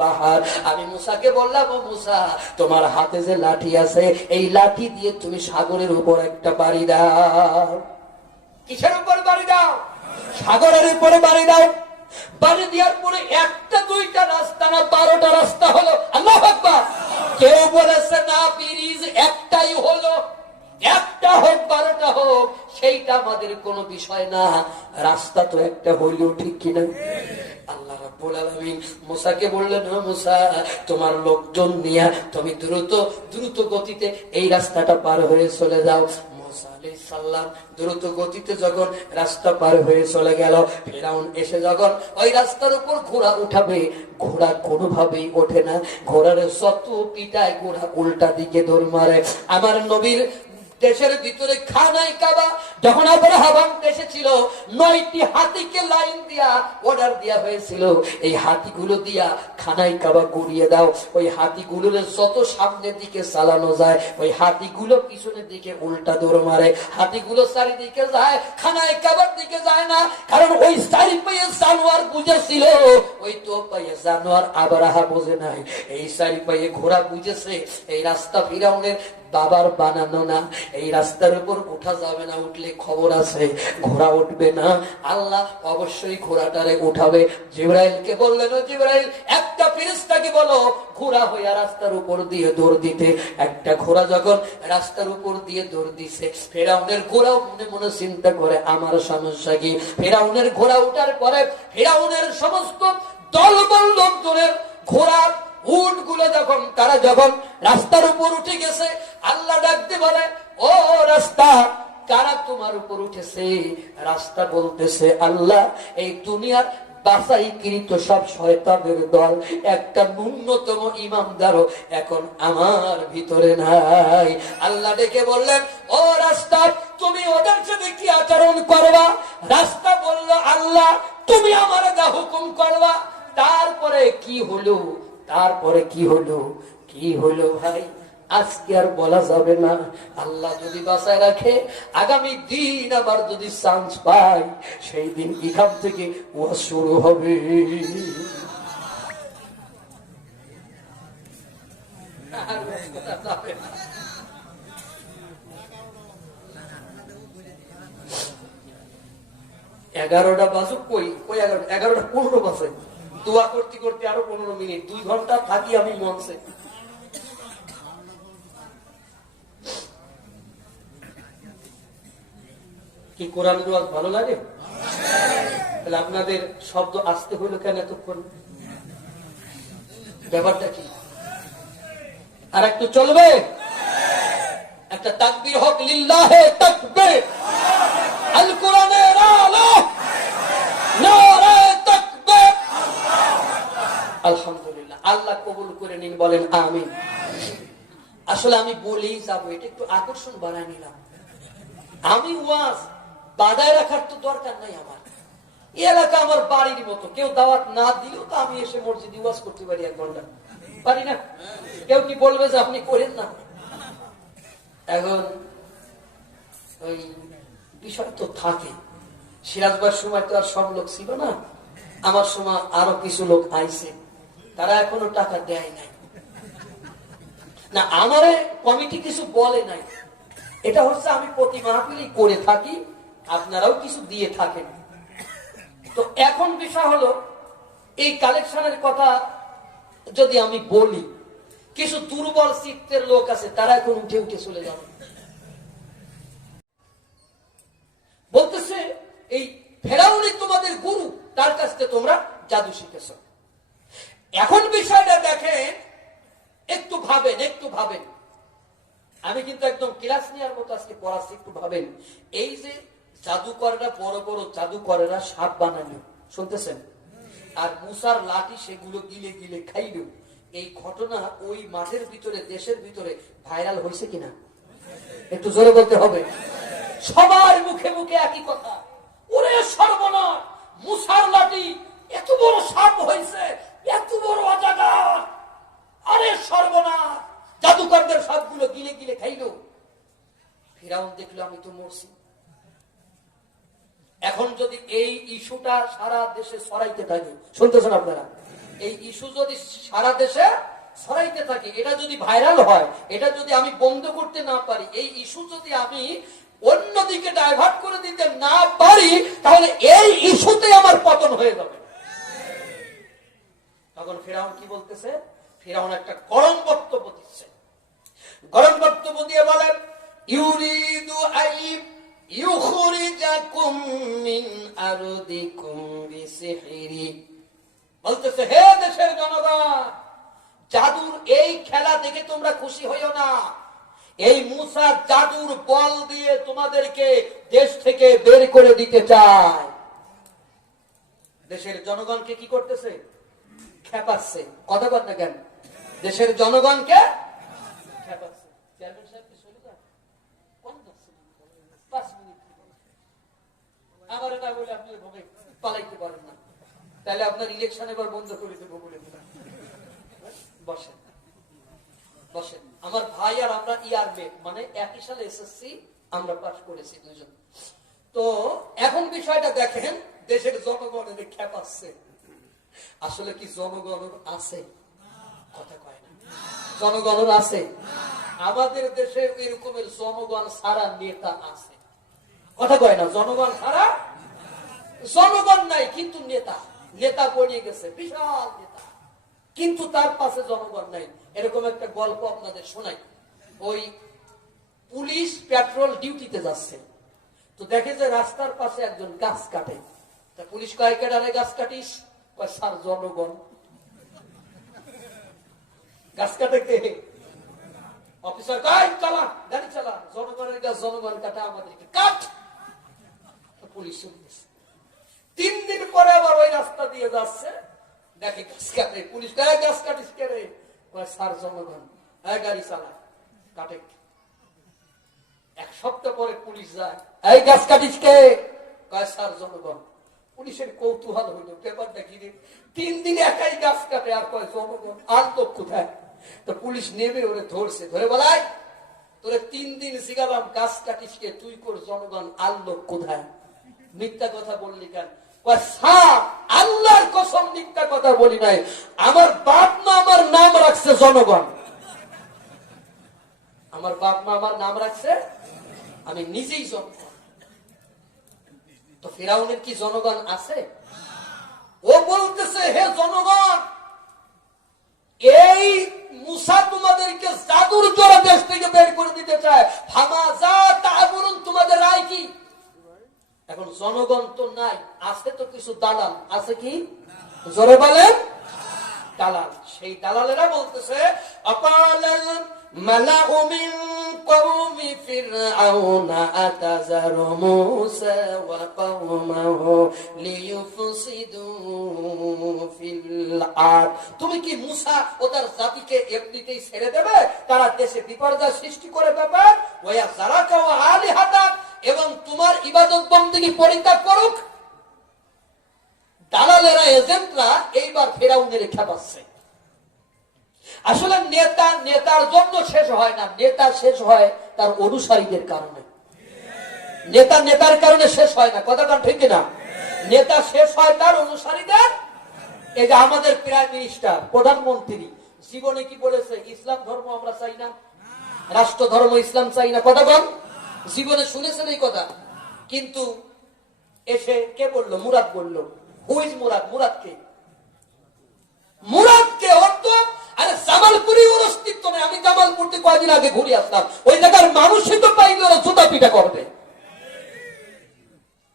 বাহার। আমি মুসাকে বললাম, ও মুসা, তোমার হাতে যে লাঠি আছে এই লাঠি দিয়ে তুমি সাগরের উপর একটা বাড়ি দাও। কিসের উপর বাড়ি দাও? সাগরের উপরে বাড়ি দাও। বাড়ি দেওয়ার পরে একটা দুইটা রাস্তা না 12টা রাস্তা হলো। আল্লাহু আকবার। কেউ বলেছে না ব্রিজ একটাই হলো, একটা হোক 12টা হোক সেইটা আমাদের কোনো বিষয় না, রাস্তা তো একটা হইলেও ঠিক কিনা? আল্লাহ রাব্বুল আলামিন মুসাকে বললেন, ও মুসা, তোমার লোকজন নিয়ে তুমি দ্রুত গতিতে এই রাস্তাটা পার হয়ে চলে যাও। মুসা আলাইহিস সালাম দ্রুত গতিতে যখন রাস্তা পার হয়ে চলে গেল, ফিরআউন এসে যখন ওই রাস্তার উপর ঘোড়া উঠাবে, ঘোড়া কোনোভাবেই ওঠে না। ঘোড়ার যত পিটায় ঘোড়া উল্টা দিকে দৌড় মারে। আমার নবীর দেশের ভিতরে খানায় কাবা যখন আব্রাহাম এসেছিল, 9টি হাতিকে লাইন দিয়া অর্ডার দেওয়া হয়েছিল, এই হাতিগুলো দিয়া খানায় কাবা গড়িয়ে দাও। ওই হাতিগুলোর যত সামনের দিকে চালানো যায়, ওই হাতিগুলো পিছনের দিকে উল্টা দৌড় মারে। হাতিগুলো চারিদিকে যায়, খানায় কাবার দিকে যায় না, কারণ ওই চারি পায়ে জানোয়ার বুঝেছিল, ওই তো পায়ে জানোয়ার আব্রাহা বোঝে নাই। এই চারি পায়ে ঘোড়া বুঝেছে এই রাস্তা ফিরাউনের বাবার বানানো না, এই রাস্তার উপর উঠা যাবে না, উঠলে খবর আছে ঘোড়া উঠবে না। আল্লাহ অবশ্যই ঘোড়াটারে উঠাবে। জিবরাইলকে বললেন, ও জিবরাইল, একটা ফেরেশতাকে বলো ঘোড়া হইয়া রাস্তার উপর দিয়ে দৌড় দিতে। একটা ঘোড়া যখন রাস্তার উপর দিয়ে দৌড় দিছে, ফেরাউনের ঘোড়াও মনে মনে চিন্তা করে আমার সমস্যা কি। ফেরাউনের ঘোড়া উঠার পরে ফেরাউনের সমস্ত দলবল লোকজনের ঘোড়া উট গুলো যখন তারা যখন রাস্তার উপর উঠে গেছে, আল্লাহ ডাকতে বলে, ও রাস্তা, কারা তোমার উপর উঠেছে? রাস্তা বলতেছে, আল্লাহ, এই দুনিয়ার বাছাইকৃত সব শয়তানের দল, একটা ন্যূনতম ইমানদারও এখন আমার ভিতরে নাই। আল্লাহ ডেকে বললেন, ও রাস্তা, তুমি ওদের সাথে কি আচরণ করবা? রাস্তা বলল, আল্লাহ, তুমি আমার যা হুকুম করবা। তারপরে কি হলো? তারপরে কি হলো? কি হলো ভাই, আজকে আর বলা যাবে না। আল্লাহ যদি বাঁচায় রাখে, আগামী দিন আবার যদি চান্স পাই, সেই দিন এখান থেকে ওয়াজ শুরু হবে। এগারোটা বাজুক, কই 11টা 15 বাজে। দোয়া করতে করতে আরো 15 মিনিট, 2 ঘন্টা থাকি আমি মঞ্চে। কি কোরআন ওয়াজ ভালো লাগে? তাহলে আপনাদের শব্দ আসতে হইলো কেন এতক্ষণ? ব্যাপারটা কি? আর একটু চলবে? একটা তাকবীর হোক, লিল্লাহে তাকবীর। আল কোরআনের আলো, নারে তাকবীর। আলহামদুলিল্লাহ, আল্লাহ কবুল করে নিন, বলেন আমিন। আসলে আমি বলেই যাবো, এটা একটু আকর্ষণ বাড়ায় নিলাম। আমি ওয়াজ বাধায় রাখার তো দরকার নাই। আমার এই এলাকা আমার বাড়ির মতো, কেউ দাওয়াত না দিলেও তো আমি এসে মসজিদে ওয়াজ করতে পারি 1 ঘন্টা, পারি না? কেউ কি বলবে যে আপনি করেন না? এখন ওই বিষয় তো থাকে। সিরাজবার সময় তো আর সব লোক ছিল না, আমার সময় আরো কিছু লোক আইছে, তারা এখনো টাকা দেয় নাই না। আমারে কমিটি কিছু বলে নাই, এটা হচ্ছে আমি প্রতি মাহফিলেই করে থাকি, আপনারাও কিছু দিয়ে থাকেন। তো এখন বিষয় হলো, এই কালেকশনের কথা যদি আমি বলি, কিছু দুর্বল চিত্তের লোক আছে, তারা এখন উঠে উঠে চলে যাবে, বলতেছে এই ফেরাউনই তোমাদের গুরু, তার কাছ থেকে তোমরা জাদু শিখেছ। এখন বিষয়টা দেখেন, একটু ভাবেন। আমি কিন্তু একদম ক্লাস নেওয়ার মতো আজকে পড়াচ্ছি, একটু ভাবেন। এই যে জাদুকরেরা, বড় বড় জাদুকরেরা সাপ বানালো, শুনতেছেন, আর মুসার লাঠি সেগুলো গিলে গিলে খাইল, এই ঘটনা ওই মাঠের ভিতরে, দেশের ভিতরে ভাইরাল হয়েছে কিনা? একটু জোরে বলতে হবে। সবার মুখে মুখে একই কথা, ওরে সর্বনাশ, মুসার লাঠি এত বড় সাপ হয়েছে, এত বড় অজাগার, আরে সর্বনাশ, জাদুকরদের সবগুলো গিলে গিলে খাইল। ফিরাউন দেখলো আমি তো মরছি। এখন যদি এই ইস্যুটা সারা দেশে ছড়াইতে থাকে, শুনতেছেন আপনারা, এই ইস্যু যদি সারা দেশে ছড়াইতে থাকে, এটা যদি ভাইরাল হয়, এটা যদি আমি বন্ধ করতে না পারি, এই ইস্যু যদি আমি অন্যদিকে ডাইভার্ট করে দিতে না পারি, তাহলে এই ইস্যুতে আমার পতন হয়ে যাবে। তখন ফিরআউন কি বলতেছে? ফিরআউন একটা গরম বক্তব্য দিচ্ছে। গরম বক্তব্য দিয়ে বলেন, ইউরিদু আইব ইউখরিজাকুম মিন আরদিকুম বিসিহরি। বলতেছে, হে দেশের জনগণ, জাদুর এই খেলা দেখে তোমরা খুশি হইও না। এই মূসা জাদুর বল দিয়ে তোমাদেরকে দেশ থেকে বের করে দিতে চায়। দেশের জনগণকে কি করতেছে? খেপাচ্ছে। কথা বল না কেন? দেশের জনগণকে খেপাচ্ছে। চেয়ারম্যান সাহেব কি চলে যান? কোন যাচ্ছে? 5 মিনিট। আমার এটা বলে আপনি এভাবে পালাইতে পারেন না, তাহলে আপনার ইলেকশন এবার বন্ধ করে দেবো বলে দিলাম। বসেন বসেন। আমার ভাই আর আমরা ইয়ারবে মানে একই সালে এসএসসি আমরা পাস করেছি দুজন। তো এখন বিষয়টা দেখেন, দেশের জনগণের খেপাচ্ছে। আসলে কি জনগণের আছে? কথা কয় না। জনগণের আছে? আমাদের দেশে এরকমের জনগণ ছাড়া নেতা আছে। কথা কয় না। জনগণ ছাড়া জনগণ নাই, কিন্তু নেতা নেতা বনিয়ে গেছে, বিশাল নেতা, কিন্তু তার পাশে জনগণ নাই। এরকম একটা গল্প আপনাদের শোনাই। ওই পুলিশ পেট্রোল ডিউটিতে যাচ্ছে, তো দেখে যে রাস্তার পাশে একজন গাছ কাটে। তা পুলিশ কয়, কেডারে গাছ কাটিস? কয়, স্যার জনগণ। গাছ কাটে কে? অফিসার কয়, চালা গাড়ি চালা, জনগণের গাছ জনগণ কাটা, আমাদেরকে কাট। পুলিশ শুনতেছে। 3 দিন পরে আবার ওই রাস্তা দিয়ে যাচ্ছে, দেখে গাছ কাটে। পুলিশ কয়, গাছ কাটিস কে রে? কয়, স্যার জনগণ। গাড়ি চালা, কাটে। 1 সপ্তাহ পরে পুলিশ যায়, এই গাছ কাটিস কে? কয়, স্যার জনগণ। পুলিশের কৌতূহল হইল, পেপার দেখি 3 দিনে একাই গাছ কাটে, আর কয় জনগণ। আর লোক কোথায়? তো পুলিশ নেমে ওরে ধরছে, ধরে বলাই, তোরে 3 দিন শিখালাম গাছ কাটিস কে, তুই কর জনগণ, আর লোক কোথায়? মিথ্যা কথা বললি কেন? আল্লাহর কসম মিথ্যা কথা বলি নাই, আমার বাপ মা আমার নাম রাখছে জনগণ। আমার বাপ মা আমার নাম রাখছে, আমি নিজেই জনগণ। তো ফিরাউনের কি জনগণ আছে? ও বলতেছে, হে জনগণ, এই মুসা তোমাদেরকে জাদুর জোরে দেশ থেকে বের করে দিতে চায়, ফামাজা তা'মুরুন, তোমাদের রায় কি? এখন জনগণ তো নাই, আছে তো কিছু দালাল। আছে কি? জোরে বলেন। দালাল। সেই দালালেরা বলতেছে, আকালাল মালাউ মিন কওমি ফিরআউনা আতাযারু মূসা ওয়া কওমাহু লিইফসিদু ফিল আরদ। তুমি কি মুসা ও তার জাতিকে এমনিতেই ছেড়ে দেবে? তারা দেশে বিপর্যয় সৃষ্টি করে দেবে। ওয়া যারাকা ওয়া আলিহাতাক, এবং তোমার ইবাদত বন্দেগী পরিত্যাগ করুক। দালালেরা, এজেন্টরা এইবার ফিরআউনের খেপাচ্ছে। আসলে নেতা নেতার জন্য শেষ হয় না, নেতা শেষ হয় তার অনুসারীদের কারণে। নেতা নেতার কারণে শেষ হয় না। কথাটা ঠিক না? নেতা শেষ হয় তার অনুসারীদের। এই যে আমাদের প্রাইম মিনিস্টার, প্রধানমন্ত্রী জীবনে কি বলেছে? ইসলাম ধর্ম আমরা চাই না, রাষ্ট্র ধর্ম ইসলাম চাই না। কথা বল, জীবনে শুনেছেন এই কথা? কিন্তু এসে কে বললো? মুরাদ বললো। হুইজ মুরাদ? মুরাদকে মুরাদকে অর্থ, আরে জামালপুরি ওর অস্তিত্ব নেই। আমি জামালপুরতে কয়েকদিন আগে ঘুরে আসলাম, ওই জায়গার মানুষই তো পাইলে ওরা জুতা পিটা করবে।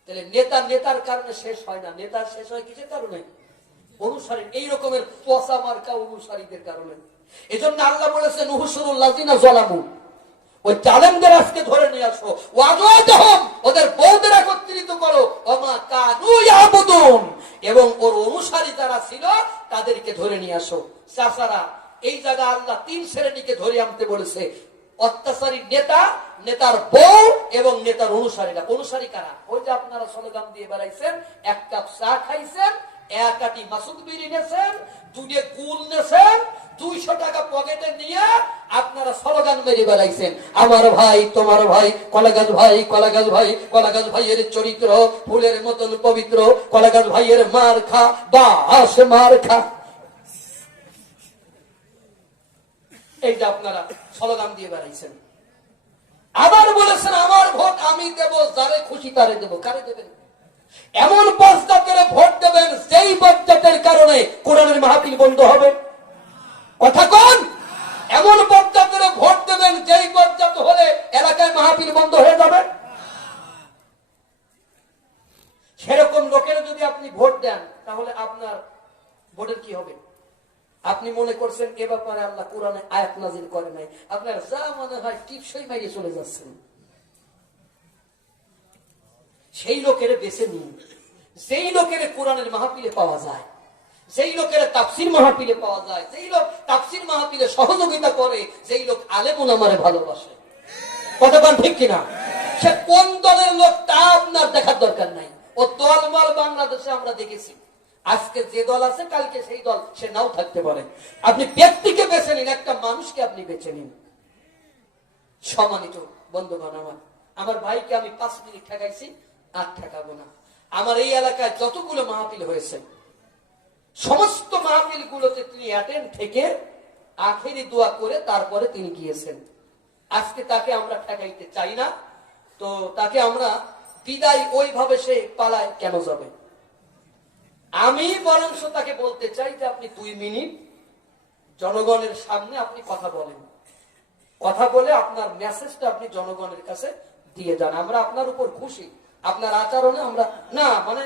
তাহলে নেতা নেতার কারণে শেষ হয় না, নেতা শেষ হয় কিসের কারণে? অনুসারী। এই রকমের পচা মার্কা অনুসারীদের কারণে। এজন্য আল্লাহ বলেছেন, উহশুরুল লাযিনা যালামু, ওই জালেমদের আজকে ধরে নিয়ে আসো, ওয়াজওয়াজহুম, ওদের বউদের একত্রিত করো, ওমা কানু ইয়াবুদুন, এবং ওর অনুসারী যারা ছিল তাদেরকে ধরে নিয়ে আসো। চাচারা, এই জায়গা আল্লাহ 3 শ্রেণীকে ধরে আনতে বলেছে: অত্যাচারী নেতা, নেতার বউ এবং নেতার অনুসারীরা। অনুসারী কারা? ওই যে আপনারা স্লোগান দিয়ে বেড়াইছেন, 1 কাপ চা খাইছেন, 1 আটি মাসুদ বিড়ি নেছেন, 2 গুল নেছেন, 200 টাকা পকেটে নিয়ে আপনারা স্লোগান মেরে বেড়াইছেন, আমার ভাই তোমার ভাই, কলাগাছ ভাই, কলাগাছ ভাই, কলাগাছ ভাইয়ের চরিত্র ফুলের মতন পবিত্র, কলাগাছ ভাইয়ের মার খা, বাস মার খা। এই যে আপনারা স্লোগান দিয়ে বেড়াইছেন। আবার বলেছেন আমার ভোট আমি দেব, যারে খুশি তারে দেব। কারে দেবেন? এমন বজ্জাতের ভোট দেবেন যেই বজ্জাতের কারণে কোরআনের মাহফিল বন্ধ হবে। কথা কোন? এমন বজ্জাতের ভোট দেবেন যেই বজ্জাত হলে এলাকায় মাহফিল বন্ধ হয়ে যাবে। সেরকম লোকের যদি আপনি ভোট দেন তাহলে আপনার ভোটের কি হবে? আপনি মনে করছেন এ ব্যাপারে আল্লাহ কোরআনে আয়াত নাজিল করে নাই, আপনার যা মনে হয় টিপসই মাইরে চলে যাচ্ছেন। সেই লোকের বেছে নিন যেই লোকের কোরআনের মাহফিলে পাওয়া যায়, যেই লোকের তাফসীর মাহফিলে পাওয়া যায়, যেই লোক তাফসীর মাহফিলে সহযোগিতা করে, যেই লোক আলেম ওলামারে ভালোবাসে। কথা বলেন ঠিক কিনা? সে কোন দলের লোক তা আপনার দেখার দরকার নাই। ও দলমাল বাংলাদেশে আমরা দেখেছি, আজকে যে দল আছে কালকে সেই দল সে নাও থাকতে পারে। আপনি ব্যক্তিকে বেছে নিন, একটা মানুষকে আপনি বেছে নিন। সম্মানিত বন্ধুগণ, আমার ভাইকে আমি 5 মিনিট ঠেকাইছি, আর ঠেকাবো না। আমার এই এলাকায় যতগুলো মাহফিল হয়েছে সমস্ত মাহফিল গুলোতে তিনি অ্যাটেন্ড থেকে আখেরি দোয়া করে তারপরে তিনি গিয়েছেন। আজকে তাকে আমরা ঠেকাইতে চাই না, তো তাকে আমরা বিদায় ওইভাবে সে পালায় কেন যাবে? আমি বরঞ্চ তাকে বলতে চাই যে আপনি 2 মিনিট জনগণের সামনে আপনি কথা বলেন, কথা বলে আপনার মেসেজটা আপনি জনগণের কাছে দিয়ে যান। আমরা আপনার উপর খুশি, আপনার আচরণে আমরা না, মানে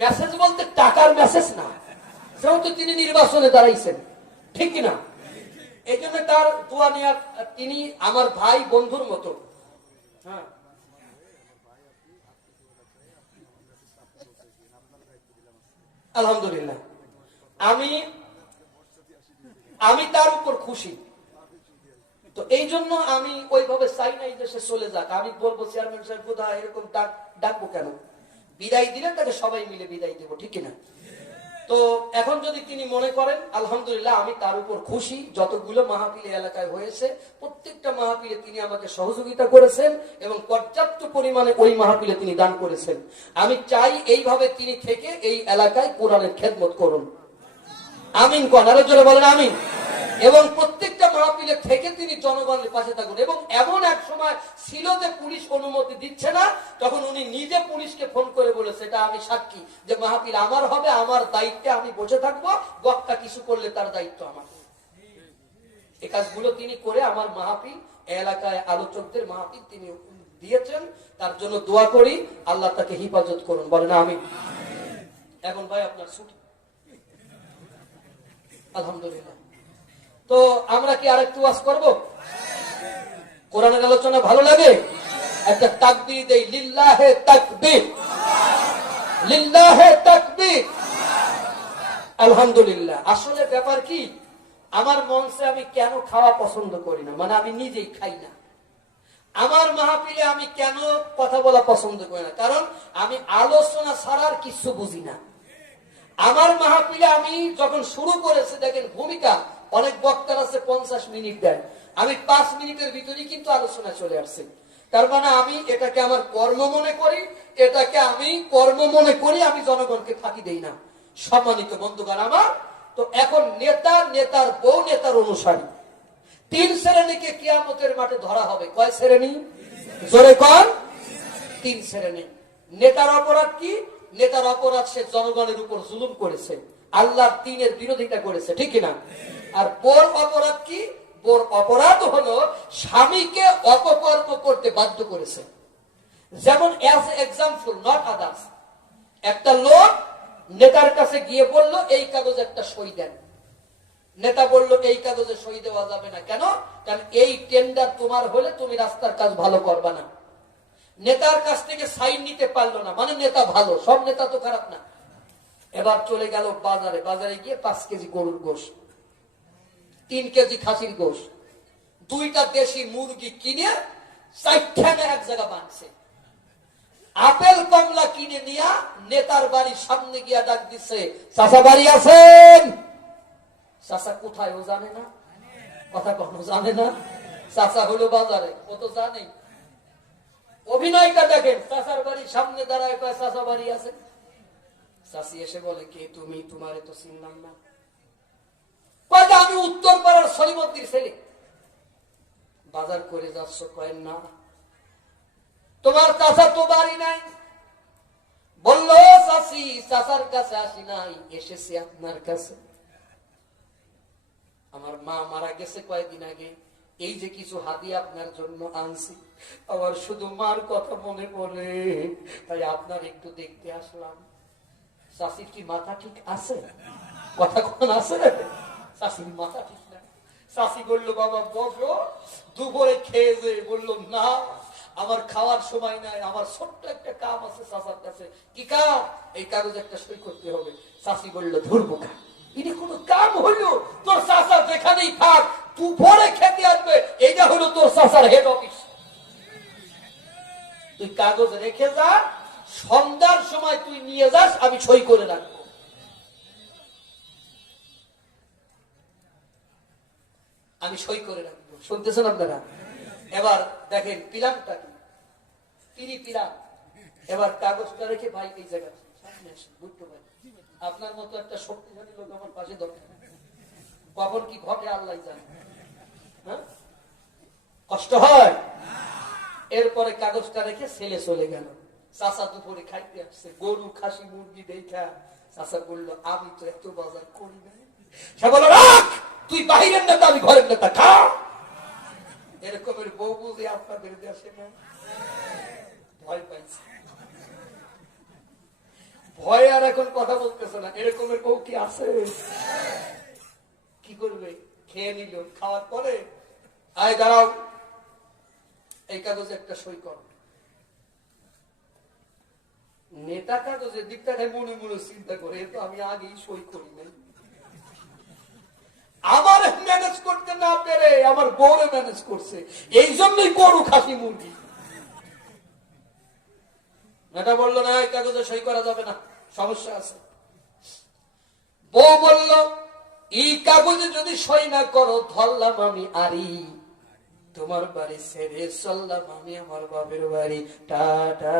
মেসেজ বলতে টাকার মেসেজ না, যেহেতু তিনি নির্বাচনে দাঁড়াইছেন, ঠিক কিনা? এই জন্য তার দোয়া নেওয়া, তিনি আমার ভাই বন্ধুর মতো। হ্যাঁ, আলহামদুলিল্লাহ, আমি তার উপর খুশি। তো এই জন্য আমি ওইভাবে চাই নাই যে সে চলে যাক। আমি বলবো চেয়ারম্যান সাহেব কোথা এরকম ডাকবো কেন? বিদায় দিলে তাকে সবাই মিলে বিদায় দেবো, ঠিক কিনা? তো এখন যদি তিনি মনে করেন, আলহামদুলিল্লাহ আমি তার উপর খুশি। যতগুলো মাহফিল এলাকায় হয়েছে প্রত্যেকটা মাহফিলে তিনি আমাকে সহযোগিতা করেছেন এবং পর্যাপ্ত পরিমাণে ওই মাহফিলে তিনি দান করেছেন। আমি চাই এইভাবে তিনি থেকে এই এলাকায় কোরআনের খেদমত করুন। আমিন কোন, আরো জোরে বলেন আমিন। এবং প্রত্যেকটা মাহফিলে থেকে তিনি জনগণের পাশে থাকুন। এবং এমন এক সময় ছিল যে পুলিশ অনুমতি দিচ্ছে না, তখন উনি নিজে পুলিশকে ফোন করে বলেছে, এটা আমি সাক্ষী, যে মাহফিল আমার হবে, আমার দায়িত্বে আমি বসে থাকবো, বক্তা কিছু করলে তার দায়িত্ব আমার। এই কাজগুলো তিনি করে আমার মাহফিল, এলাকায় আলোচকদের মাহফিল তিনি দিয়েছেন। তার জন্য দোয়া করি, আল্লাহ তাকে হিফাজত করুন, বলেন আমিন। এখন ভাই আপনার ছুটি, আলহামদুলিল্লাহ। তো আমরা কি আরেকটু ওয়াজ করবো? কোরআনের আলোচনা ভালো লাগে? একটা তাকবীর দেই, লিল্লাহে তাকবীর, লিল্লাহে তাকবীর। আলহামদুলিল্লাহ। আসলে ব্যাপার কি, আমার মঞ্চে আমি কেন খাওয়া পছন্দ করি না, মানে আমি নিজেই খাই না। আমার মাহফিলে আমি কেন কথা বলা পছন্দ করি না, কারণ আমি আলোচনা ছাড়ার কিছু বুঝি না। আমার মাহফিলে আমি যখন শুরু করেছি, দেখেন ভূমিকা, অনেক বক্তার আছে 50 মিনিট দেয়, আমি 5 মিনিটের ভিতরেই কিন্তু আলোচনা চলে আসছে। তার মানে আমি এটাকে আমার কর্ম মনে করি, এটাকে আমি কর্ম মনে করি, আমি জনগণকে ফাঁকি দেই না। সম্মানিত বন্ধুগণ আমার, তো এখন নেতা, নেতার বউ, নেতার অনুসারী, 3 শ্রেণীকে কিয়ামতের মাঠে ধরা হবে। কয় শ্রেণী? জোরে কর। 3 শ্রেণী। নেতার অপরাধ কি? নেতার অপরাধ সে জনগণের উপর জুলুম করেছে, আল্লাহর দ্বীনের বিরোধিতা করেছে, ঠিক কিনা? আর বোর অপরাধ কি? বোর অপরাধ হলো স্বামীকে অপকর্ম করতে বাধ্য করেছে। যেমন অ্যাজ এক্সাম্পল, নট আদার্স, একটা লোক নেতার কাছে গিয়ে বলল এই কাগজে একটা সই দেন। নেতা বলল এই কাগজে সই দেওয়া যাবে না। কেন? কারণ এই টেন্ডার তোমার হলে তুমি রাস্তার কাজ ভালো করবা না। নেতার কাছ থেকে সাইন নিতে পারলো না, মানে নেতা ভালো, সব নেতা তো খারাপ না। এবার চলে গেল বাজারে, বাজারে গিয়ে 5 কেজি গরুর গোশ, 3 কেজি খাসির গোশ, 2টা দেশি মুরগি কিনে 4খানে এক জায়গা বাঁধছে। আপেল কমলা কিনে নিয়ে নেতার বাড়ির সামনে গিয়া ডাক দিচ্ছে, চাচা বাড়ি আছেন? চাচা কোথায় ও জানে না, কথা কখনো জানে না। চাচা হলো বাজারে, ও তো জানে। অভিনয়টা দেখেন, চাচার বাড়ির সামনে দাঁড়ায়, কয় চাচা বাড়ি আছে। চাচি এসে বলে, কে তুমি? তোমারে তো চিনলাম না। আমি উত্তর পাড়ার সলিমদ্দির ছেলে। বাজার করে যাচ্ছ, কয়েন না তোমার চাচা তো বাড়ি নাই। বললো চাচি চাচার কাছে আসি নাই, এসেছি আপনার কাছে। আমার মা মারা গেছে কয়েকদিন আগে, এই যে কিছু হাদিয়া আপনার জন্য আনছি, আমার শুধু মার কথা মনে পড়ে, তাই আপনার একটু দেখতে আসলাম। চাষির কি মাথা ঠিক আছে? কথা কোন আছে? চাষির মাথা ঠিক না। চাষি বললো বাবা বসো, দুপুরে খেয়ে যে। বললো না, আমার খাওয়ার সময় নাই, আমার ছোট্ট একটা কাম আছে চাচার কাছে। কি কাম? এই কাগজ একটা সই করতে হবে। চাষি বললো ধরবো কাম, এটা কোনো কাম হইলো? তোর চাচা যেখানেই থাক, দুপুরে খেতে আসবে, এইটা হলো তোর চাচার হেড অফিস। তুই কাগজ রেখে যা, সন্ধ্যার সময় তুই নিয়ে যাস, আমি সই করে রাখবো। আমি সই করে রাখবো। শুনতেছেন আপনারা? এবার দেখেন পিলামটা কি, তিনি পিলাম। এবার কাগজটা রেখে ভাই এই জায়গায় সামনে আসেন, বুঝতে পারি আপনার মতো একটা শক্তিশালী লোক আমার পাশে দরকার। কখন কি ঘটে আল্লাহ জানে। হ্যাঁ, কষ্ট হয়। এরপরে কাগজটা রেখে ছেলে চলে গেল। চাচা দুপুরে খাইতে আসছে, গরু খাসি মুরগি দেখা। চাচা বললো আমি তো এত বাজার করি না। সে বলল রাখ, তুই বাহিরের নেতা, আমি ঘরের নেতা, খা। এরকমের বউ বুঝে আপনাদের দেশে না? ভয় পাইছে, ভয় আর এখন কথা বলতেছে না। এরকমের বউ কি আছে? কি করবে? খেয়ে নিল, খাওয়ার পরে আয় দাঁড়াও, এই কাগজে একটা সই কর। নেতা কাগজের দিকটা মনে মনে চিন্তা করে, তো আমি আগেই সই করি নাই। আমার ম্যানেজ করতে না পেরে আমার বউরে ম্যানেজ করছে, এই জন্যই গরু খাসি মুরগি। নেতা বললো না, এই কাগজে সই করা যাবে না, সমস্যা আছে। বউ বলল এই কাগজে যদি সই না করো, ধরলাম আমি আরি, তোমার বাড়ি ছেড়ে চললাম আমি আমার বাপের বাড়ি, টাটা।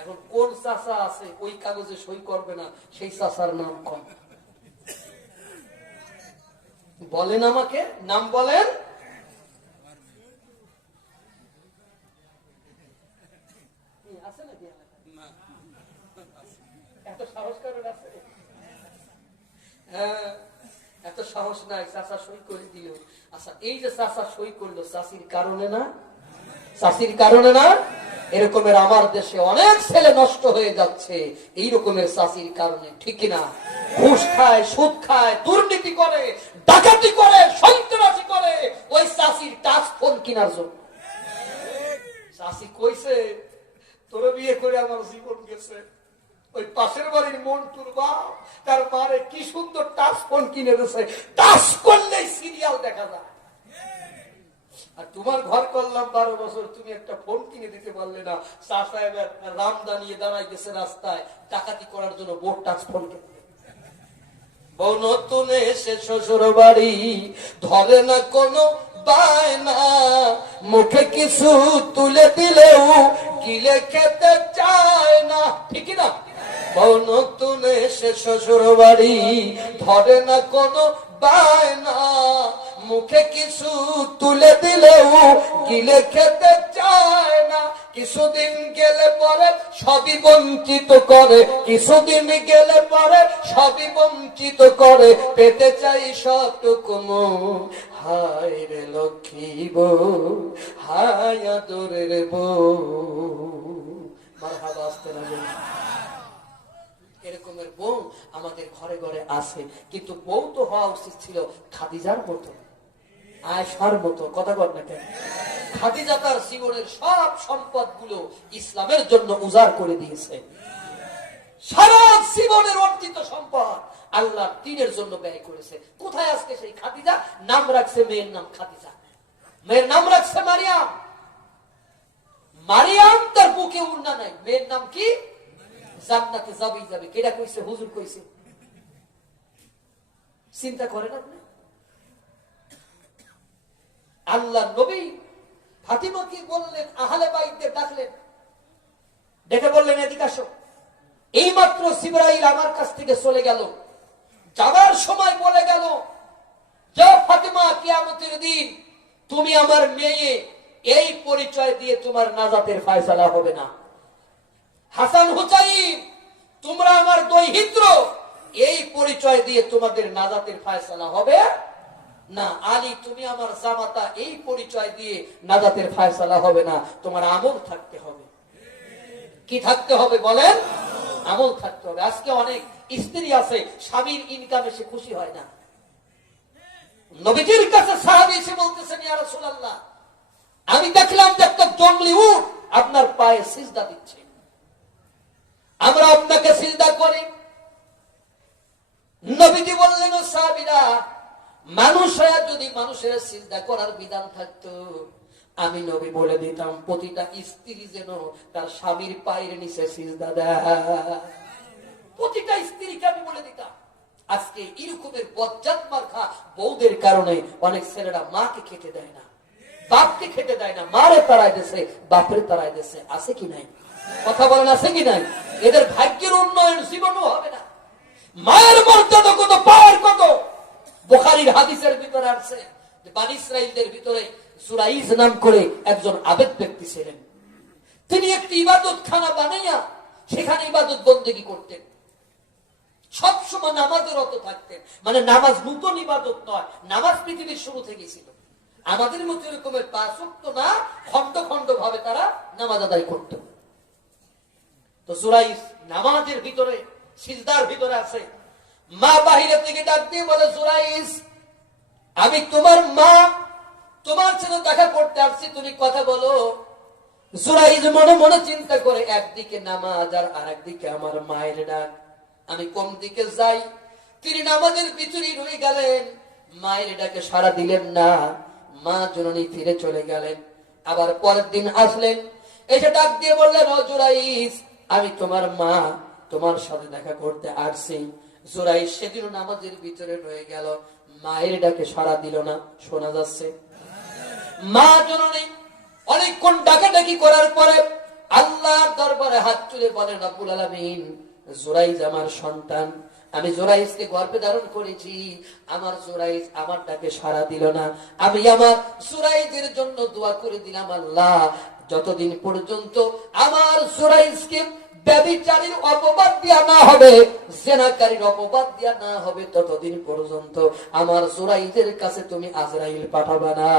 এখন কোন চাচা আছে ওই কাগজে সই করবে না? সেই চাচার নাম কম বলেন, আমাকে নাম বলেন। আছে নাকি এত সাহস কারণ আছে? হ্যাঁ, এত সাহস নাই। চাচা সই করে দিল। আচ্ছা, এই যে চাচা সই করলো, চাষির কারণে না? চাষির কারণে না? এরকমের আমার দেশে অনেক ছেলে নষ্ট হয়ে যাচ্ছে এই রকমের চাষির কারণে, ঠিক কিনা? ঘুষ খায়, সুদ খায়, দুর্নীতি করে, ডাকাতি করে, সন্ত্রাসী করে, ওই চাষির টাচ ফোন কেনার জন্য। চাষি কইছে তোর বিয়ে করে আমার জীবন গেছে। ওই পাশের বাড়ির মন্টুর বাপ তার মারে কি সুন্দর টাচ ফোন কিনে দিয়েছে, টাচ করলেই সিরিয়াল দেখা যায়। আর তোমার ঘর করলাম 12 বছর, তুমি একটা ফোন কিনে দিতে পারলে না। চাচা এবার রামদা নিয়ে দাঁড়াই গেছে রাস্তায় ডাকাতি করার জন্য, বোর্ড টাচ ফোন কিনে। বউ নতুন এসে শ্বশুর বাড়ি, ধরে না কোনো বায়না, মুখে কিছু তুলে দিলেও গিলে খেতে চায় না, ঠিক না? বউ নতুন এসে শ্বশুর বাড়ি, ধরে না কোনো বায়না, মুখে কিছু তুলে দিলেও গিলে খেতে চায় না। কিছুদিন গেলে পরে সবই বঞ্চিত করে, কিছুদিন গেলে পরে সবই বঞ্চিত করে, পেতে চাই সবটুকু। হায় রে লক্ষ্মী বউ, হায় আদরের বউ। মারহাবা, আসতে না। এরকমের বউ আমাদের ঘরে ঘরে আছে, কিন্তু বউ তো হওয়া উচিত ছিল খাদিজার মতো, আয়েশার মতো। কথা বল না কেন? খাদিজা তার জীবনের সব সম্পদ গুলো ইসলামের জন্য উজাড় করে দিয়েছে। সারা জীবনের অর্জিত সম্পদ আল্লাহর দ্বীনের জন্য ব্যয় করেছে। কোথায় আজকে সেই খাদিজা? নাম রাখছে মেয়ের নাম খাদিজা, মেয়ের নাম রাখছে মারিয়াম। মারিয়াম তার বুকে উন্না নাই, মেয়ের নাম কি? জান্নাতে যাবেই যাবে। কেডা কইছে? হুজুর কইছে। চিন্তা করেন আপনি? আল্লাহ নবী ফাতিমাকে বললেন, আহলে বাইতদের ডাকলেন, ডেকে বললেন এদিকে আসো। এই মাত্র জিবরাইল আমার কাছ থেকে চলে গেল, যাবার সময় বলে গেল যে ফাতেমা, কিয়ামতের দিন তুমি আমার মেয়ে, এই পরিচয় দিয়ে তোমার নাজাতের ফয়সালা হবে না। হাসান হুসাইন, তোমরা আমার দৈহিত্র, এই পরিচয় দিয়ে তোমাদের নাজাতের ফয়সালা হবে না। আলী, তুমি আমার জামাতা, এই পরিচয় দিয়ে নাজাতের ফয়সালা হবে না। তোমার আমল থাকতে হবে। কি থাকতে হবে বলেন? আমল থাকতে হবে। আজকে অনেক স্ত্রী আছে, স্বামীর ইনকামে সে খুশি হয় না। নবীজির কাছে সাহাবী এসে বলতেছেন, ইয়া রাসূলুল্লাহ, আমি দেখলাম যে একটা জঙ্গলি উট আপনার পায়ে সিজদা দিচ্ছে, আমরা আপনাকে সিজদা করি। নবীজি বললেন, ও সাহাবীরা, মানুষ হয়ে যদি মানুষের সিজদা করার বিধান থাকতো, আমি নবী বলে দিতাম প্রতিটা স্ত্রী যেন তার স্বামীর পায়ের নিচে সিজদা দেয়। প্রতিটা স্ত্রীকে আমি বলে দিতাম। আজকে এরকমের বজ্জাত মার্কা বউদের কারণে অনেক ছেলেরা মাকে খেতে দেয় না, বাপকে খেতে দেয় না, মারে তাড়ায় দেশে, বাপরে তাড়ায় দেশে। আছে কি নাই? কথা বলেন, আছে কি নাই? এদের ভাগ্যের উন্নয়ন জীবনও হবে না। মায়ের মর্যাদা কত, পাওয়ার কত। বুখারীর হাদিসের ভিতরে আছে যে বনী ইসরাইলদের ভিতরে জুরাইজ নাম করে একজন আবেদ ব্যক্তি ছিলেন। তিনি একটি ইবাদতখানা বানাইয়া সেখানে ইবাদত বন্দেগী করতেন। সবসময় নামাজের রত থাকতেন। মানে নামাজ নতুন ইবাদত নয়, নামাজ পৃথিবীর শুরু থেকেই ছিল। আমাদের মতো এরকমের 5 ওয়াক্ত না, খন্ড খন্ড ভাবে তারা নামাজ আদায় করত। তো জুরাইজ নামাজের ভিতরে, সিজদার ভিতরে আছে। মা বাহিরের দিকে ডাক দিয়ে বলে, জুরাইজ, আমি তোমার মা, তোমার সাথে দেখা করতে আসছি, তুমি কথা বলো। জুরাইজ মনে মনে চিন্তা করে, একদিকে নামাজ আর আরেকদিকে আমার মায়ের ডাক, আমি কোন দিকে যাই? তিনি নামাজের ভিতরেই রয়ে গেলেন, মায়ের ডাকে সাড়া দিলেন না। মা জননী ফিরে চলে গেলেন। আবার পরের দিন আসলেন, এসে ডাক দিয়ে বললেন, ও জুরাইজ, আমি তোমার মা, তোমার সাথে দেখা করতে আসছি। জুরাইজ সেদিনও নামাজের ভিতরে রয়ে গেল, মায়ের ডাকে সাড়া দিল না। শোনা যাচ্ছে মা জননী অনেকক্ষণ ডাকাডাকি করার পরে আল্লাহর দরবারে হাত তুলে বলেন, রব্বুল আলামিন, জুরাইজ আমার সন্তান, আমি জুরাইজকে গর্ভে ধারণ করেছি, আমার জুরাইজ আমার ডাকে সাড়া দিল না। আমি আমার জুরাইজের জন্য দোয়া করে দিলাম, আল্লাহ, যতদিন পর্যন্ত আমার জুরাইজকে ব্যভিচারীর অপবাদ দিয়া না হবে, জেনাকারীর অপবাদ দিয়া না হবে, ততদিন পর্যন্ত আমার জুরাইজের কাছে তুমি আজরাইল পাঠাবা না।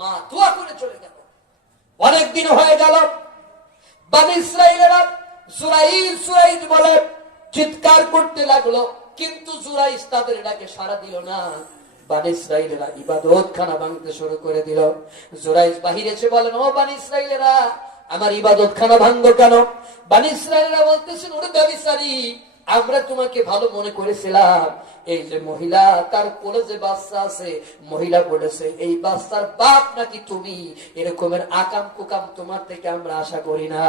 মা দোয়া করে চলে গেল। অনেকদিন হয়ে গেল। বনী ইসরাইলেরা জুরাইজ জুরাইজ বলে চিৎকার করতে লাগলো, কিন্তু জুরাইজ তাদের ডাকে সাড়া দিল না। বনী ইসরাইলেরা ইবাদতখানা ভাঙতে শুরু করে দিল। জুরাইজ বাহিরে এসে বলেন, ও বনী ইসরাইলেরা, আমার ইবাদতখানা ভাঙলো কেন? বনী ইসরাইলেরা বলতেছেন, ওরে ব্যভিচারী, আমরা তোমাকে ভালো মনে করেছিলাম। এই যে মহিলা, তার কোলে যে বাচ্চা আছে, মহিলা বলেছে এই বাচ্চার বাপ নাকি তুমি। এরকমের আকাম কুকাম তোমার থেকে আমরা আশা করি না।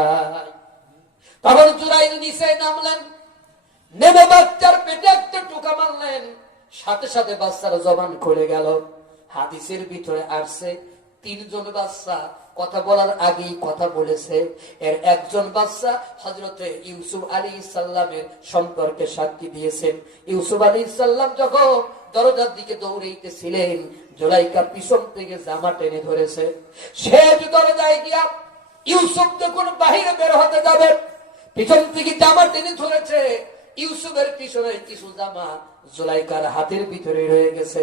তখন জুরাইজ নিচে নামলেন, নেমে বাচ্চার পেটে একটা টোকা মারলেন, সাথে সাথে বাচ্চার জবান খুলে গেল। হাদিসের ভিতরে আসছে 3 জন বাচ্চা কথা বলার আগেই কথা বলেছে। এর একজন বাচ্চা হযরতে ইউসুফ আলাইহিস সালামের সম্পর্কে সাক্ষী দিয়েছেন। ইউসুফ আলাইহিস সালাম যখন দরজার দিকে দৌড়াইতেছিলেন, জুলাইখা পিছন থেকে জামা টেনে ধরেছে। সে দরজায় গিয়া ইউসুফ যখন বাহিরে বের হতে যাবে, পিছন থেকে জামা টেনে ধরেছে। ইউসুফের পিছনে কিছু জামা জুলাইখার হাতের ভিতরে রয়ে গেছে।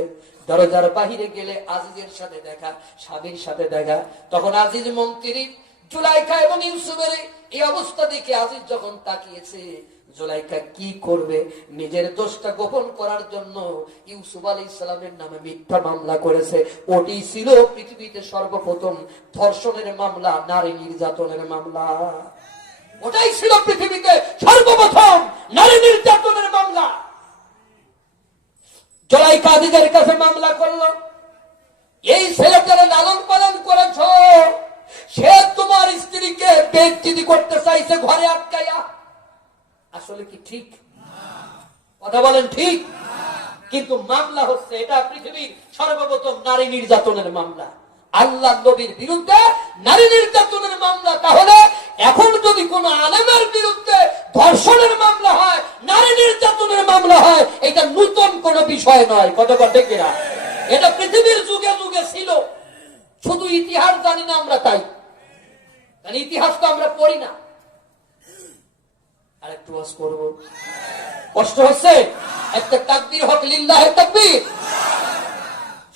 দরজার বাহিরে গেলে আজিজের সাথে দেখা, স্বামীর সাথে দেখা। তখন আজিজ মন্ত্রী জুলাইখা এবং ইউসুফের এই অবস্থা দেখে আজিজ যখন তাকিয়েছে, জুলাইখা কি করবে? নিজের দোষটা গোপন করার জন্য ইউসুফ আলাইহিস সালামের নামে মিথ্যা মামলা করেছে। ওটি ছিল পৃথিবীতে সর্বপ্রথম ধর্ষণের মামলা, নারী নির্যাতনের মামলা। ওটাই ছিল পৃথিবীতে সর্বপ্রথম নারী নির্যাতনের মামলা। জুলাইখা আজিজের কাছে মামলা করলো, এই ছেলেটারে লালন পালন করেছ, সে তোমার স্ত্রীকে বেইজ্জতি করতে চাইছে ঘরে আটকাইয়া। আসলে কি ঠিক? কথা বলেন, ঠিক? কিন্তু মামলা হচ্ছে এটা পৃথিবীর সর্বপ্রথম নারী নির্যাতনের মামলা। আল্লাহ নবীর বিরুদ্ধে নারী নির্যাতনের মামলা। তাহলে এখন যদি কোন আলেমের বিরুদ্ধে ধর্ষণের মামলা হয়, নারী নির্যাতনের মামলা হয়, এটা নতুন কোনো বিষয় নয়, কথা বলতে কিনা? এটা পৃথিবীর যুগে যুগে ছিল, শুধু ইতিহাস জানি না আমরা, তাই কারণ ইতিহাস তো আমরা পড়ি না। আরেকটু ওয়াজ করব, কষ্ট হচ্ছে? একটা তাকবীর হোক, লিল্লাহে তাকবীর।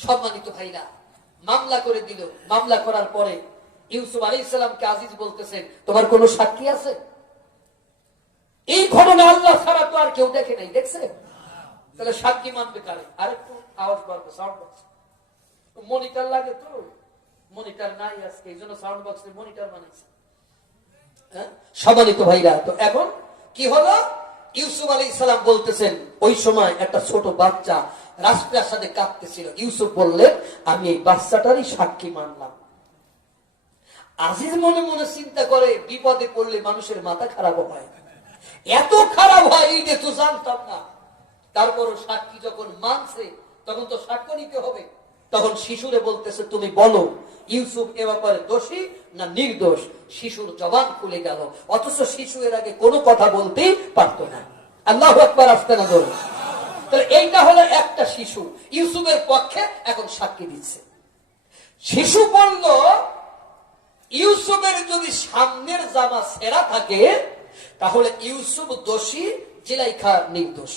সম্মানিত ভাইরা, মামলা করে দিল। মামলা করার পরে ইউসুফ আলাইহিস সালামকে আজিজ বলতেছেন, তোমার কোনো সাক্ষী আছে? এই ঘটনা আল্লাহ ছাড়া তো আর কেউ দেখে নাই, দেখছে? তাহলে সাক্ষী মানবে কারে? আরেকটু আওয়াজ বাড়বে, সাউন্ড বক্স। মনিটর লাগে তো, মনিটর নাই আজকে, এই জন্য সাউন্ড বক্সে মনিটর বানাইছে। সম্মানিত ভাইরা, তো এখন কি হলো? ইউসুফ আলাইহিস সালাম বলতেছেন, ওই সময় একটা ছোট বাচ্চা রাজপ্রাসাদে কাঁদতেছিল। ইউসুফ বললেন, আমি এই বাচ্চাটারই সাক্ষী মানলাম। আজিজ মনে মনে চিন্তা করে, বিপদে পড়লে মানুষের মাথা খারাপ হয়, এত খারাপ হয় এই যে তো জানতাম না। তারপরও সাক্ষী যখন মানছে, তখন তো সাক্ষ্য নিতে হবে। তখন শিশুরে বলতেছে, তুমি বলো ইউসুফ এ ব্যাপারে দোষী না নির্দোষ? শিশুর জবান খুলে গেল, অথচ শিশু এর আগে কোনো কথা বলতেই পারতো না। আল্লাহু আকবার, আসতে না ধরো। তাহলে এইটা হলো একটা শিশু ইউসুফের পক্ষে এখন সাক্ষী দিচ্ছে। শিশু বলল, ইউসুফের যদি সামনের জামা ছেঁড়া থাকে তাহলে ইউসুফ দোষী, জুলাইখা নির্দোষ।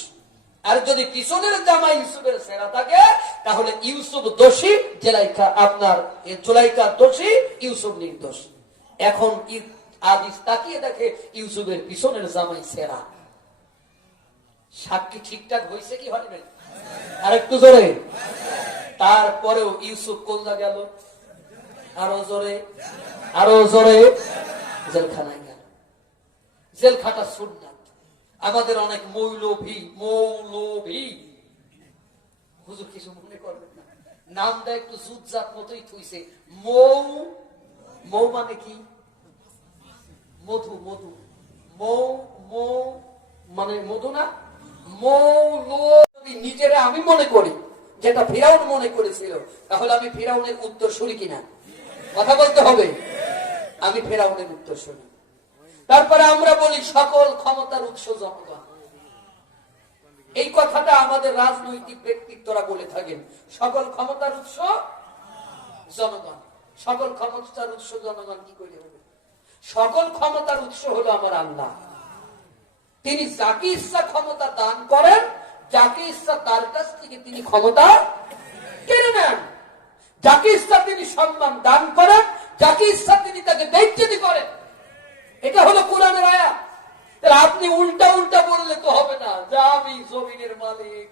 আর যদি পিছনের জামা ইউসুফের ছেঁড়া থাকে তাহলে ইউসুফ দোষী, জুলাইখা দোষী, ইউসুফ নির্দোষ। এখন আজিজ তাকিয়ে দেখে ইউসুফের পিছনের জামাই ছেঁড়া। সাক্ষী ঠিকঠাক হয়েছে কি হয় নাই? আর একটু জোরে। তারপরেও ইউসুফ কোল্লা গেল, আরো জোরে, আরো জোরে, জেলখানায় গেল। জেলখাটা সুন্নাত। আমাদের অনেক মৌলভী হুজুর কিছু মনে করবেন না, নামটা একটু জুতজাত মতোই থুইছে। মৌ মানে কি? মধু, মধু, মানে মধু না? যদি নিজেরা আমি মনে করি যেটা ফিরাউন মনে করেছিল, তাহলে আমি ফিরাউনের উত্তর শুনি কিনা? কথা বলতে হবে। আমি ফিরাউনের উত্তর শুনি। তারপরে আমরা বলি সকল ক্ষমতার উৎস জনগণ। এই কথাটা আমাদের রাজনৈতিক ব্যক্তিত্বরা বলে থাকেন, সকল ক্ষমতার উৎস জনগণ। সকল ক্ষমতার উৎস জনগণ কি করে হবে? সকল ক্ষমতার উৎস হলো আমার আল্লাহ। তিনি যাকে ইচ্ছা ক্ষমতা দান করেন, যাকে ইচ্ছা তার কাছ থেকে তিনি ক্ষমতা কেড়ে নেন। যাকে ইচ্ছা তিনি সম্মান দান করেন, যাকে ইচ্ছা তিনি তাকে বেইজ্জতি করেন। এটা হলো কোরআনের আয়াত। আপনি উল্টা উল্টা বললে তো হবে না, যে আমি জমিনের মালিক,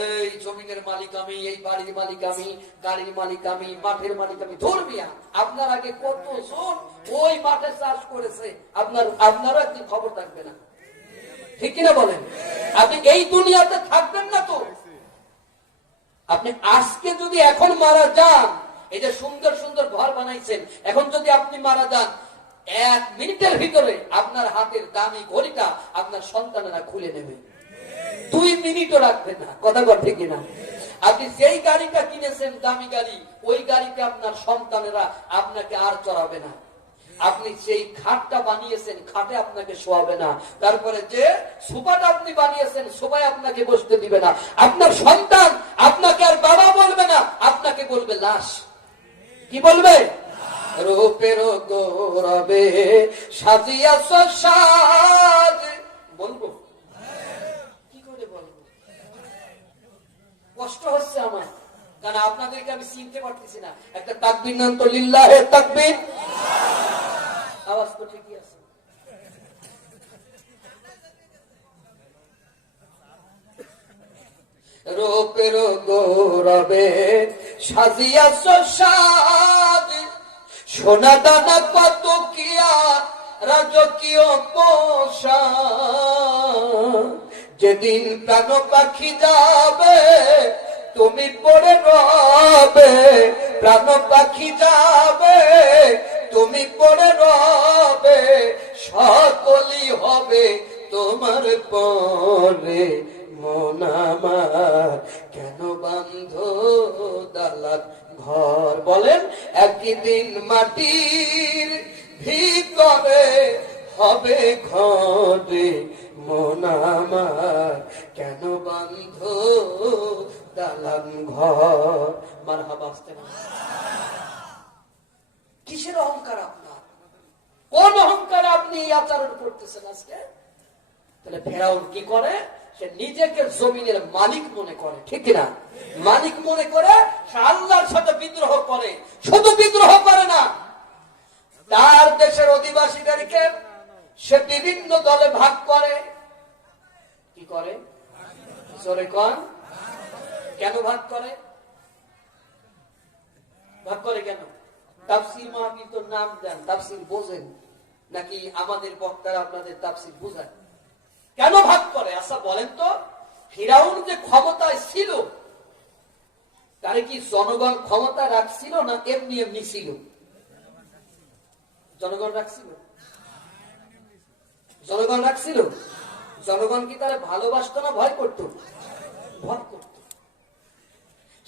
এই জমিনের মালিক আমি, এই বাড়ির মালিক আমি, গাড়ির মালিক আমি, মাঠের মালিক আমি। ধর্মিয়া, আপনার আগে কত জন ওই মাঠে চাষ করেছে, আপনারও একদিন খবর থাকবে না, ঠিক কিনা বলেন? আপনি এই দুনিয়াতে থাকবেন না তো। আপনি আজকে যদি এখন মারা যান, এই যে সুন্দর সুন্দর ঘর বানাইছেন, এখন যদি আপনি মারা যান, 1 মিনিটের ভিতরে আপনার হাতের দামি ঘড়িটা আপনার সন্তানেরা খুলে নেবে, 2 মিনিটও রাখবে না। কথা বল ঠিক কিনা? আপনি যেই গাড়িটা কিনেছেন দামি গাড়ি, ওই গাড়িতে আপনার সন্তানেরা আপনাকে আর চড়াবে না। আপনি সেই খাটটা বানিয়েছেন, খাটে আপনাকে শোয়াবে না। তারপরে যে সোফাটা আপনি বানিয়েছেন, সোফায় আপনাকে বসতে দিবে না। আপনার সন্তান আপনাকে আর বাবা বলবে না, আপনাকে বলবে লাশ। কি বলবে? রূপের গৌরবে সাজিয়াছ সাজ। বলবো কি করে বলবো? কষ্ট হচ্ছে আমার, কারণ আপনাদেরকে আমি চিনতে পারতেছি না। একটা তাকবীর নাম তো, লিল্লাহে তাকবীর। আওয়াজ তো ঠিকই আছে। রূপের গৌরবে সাজিয়াছ সাজ, সোনা দানা কত কিয়া রাজকীয় পোশাক। যেদিন প্রাণ পাখি যাবে তুমি পড়ে রবে, প্রাণ পাখি যাবে তুমি পড়ে রবে, সকলই হবে তোমার পরে। মন আমার কেন বান্ধ দালান ঘর? বলেন, একদিন মাটির ভিতরে হবে ঘরে। মন আমার কেন বান্ধ দালান ঘর। মারহাবা, আসতে না। কিসের অহংকার আপনার? কোন অহংকার আপনি এই আচরণ করতেছেন আজকে? তাহলে ফেরাউন কি করে? সে নিজেকে জমিনের মালিক মনে করে, ঠিক না? মালিক মনে করে সে আল্লাহর সাথে বিদ্রোহ করে। শুধু বিদ্রোহ করে না, তার দেশের অধিবাসীদেরকে সে বিভিন্ন দলে ভাগ করে। কি করে? জোরে কোন? কেন ভাগ করে? ভাগ করে কেন? তাফসীর মাহফিল তো নাম দেন, তাফসীর বোঝেন নাকি? আমাদের বক্তারা আপনাদের তাফসীর বোঝায়। কেন ভাগ করে? আচ্ছা বলেন তো, ফিরাউন যে ক্ষমতায় ছিল, তারে কি জনগণ ক্ষমতা রাখছিল না এমনি এমনি ছিল? জনগণ রাখছিল। জনগণ রাখছিল। জনগণ কি তারা ভালোবাসতো না ভয় করত? ভয় করত।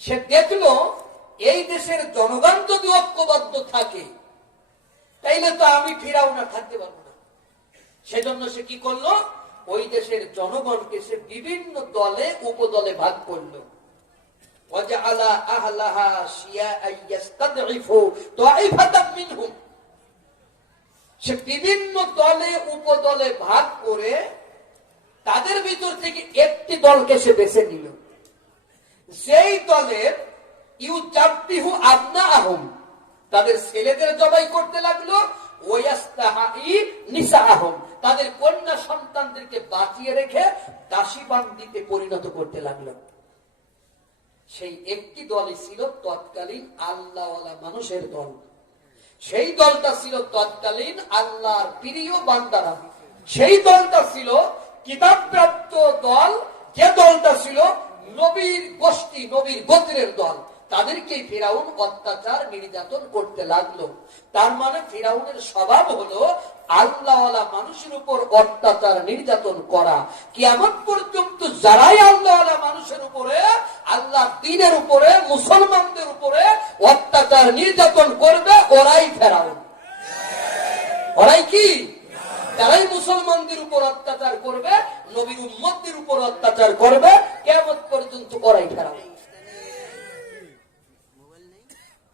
সে দেখলো এই দেশের জনগণ যদি ঐক্যবদ্ধ থাকে তাইলে তো আমি ফিরাউন আর থাকতে পারবো না। সেজন্য সে কি করলো? ওই দেশের জনগণকে সে বিভিন্ন দলে উপদলে ভাগ করলো। সে বিভিন্ন দলে উপদলে ভাগ করে তাদের ভিতর থেকে একটি দলকে সে বেছে নিল। সেই দলের ইউজাব্বিহু আবনাআহুম, তাদের ছেলেদের জবাই করতে লাগলো। ওয়াস্তাহাই নিসাআহুম, তাদের কন্যা সন্তানদেরকে বাঁচিয়ে রেখে দাসীবান্দিতে পরিণত করতে লাগলো। সেই একটি দলই ছিল তৎকালীন আল্লাহওয়ালা মানুষের দল। সেই দলটা ছিল তৎকালীন আল্লাহর প্রিয় বান্দারা। সেই দলটা ছিল কিতাবপ্রাপ্ত দল। যে দলটা ছিল নবীর গোষ্ঠী, নবীর গোত্রের দল। তাদেরকে ফিরাউন অত্যাচার নির্যাতন করতে লাগলো। তার মানে ফিরাউনের স্বভাব হলো আল্লাহওয়ালা মানুষের উপর অত্যাচার নির্যাতন করা। কিয়ামত পর্যন্ত যারাই আল্লাহওয়ালা মানুষের উপরে, আল্লাহ দ্বীনের উপরে, মুসলমানদের উপরে অত্যাচার নির্যাতন করবে, ওরাই ফেরাউন। ওরাই কি? যারাই মুসলমানদের উপর অত্যাচার করবে, নবীর উম্মতদের উপর অত্যাচার করবে, কিয়ামত পর্যন্ত ওরাই ফেরাউন।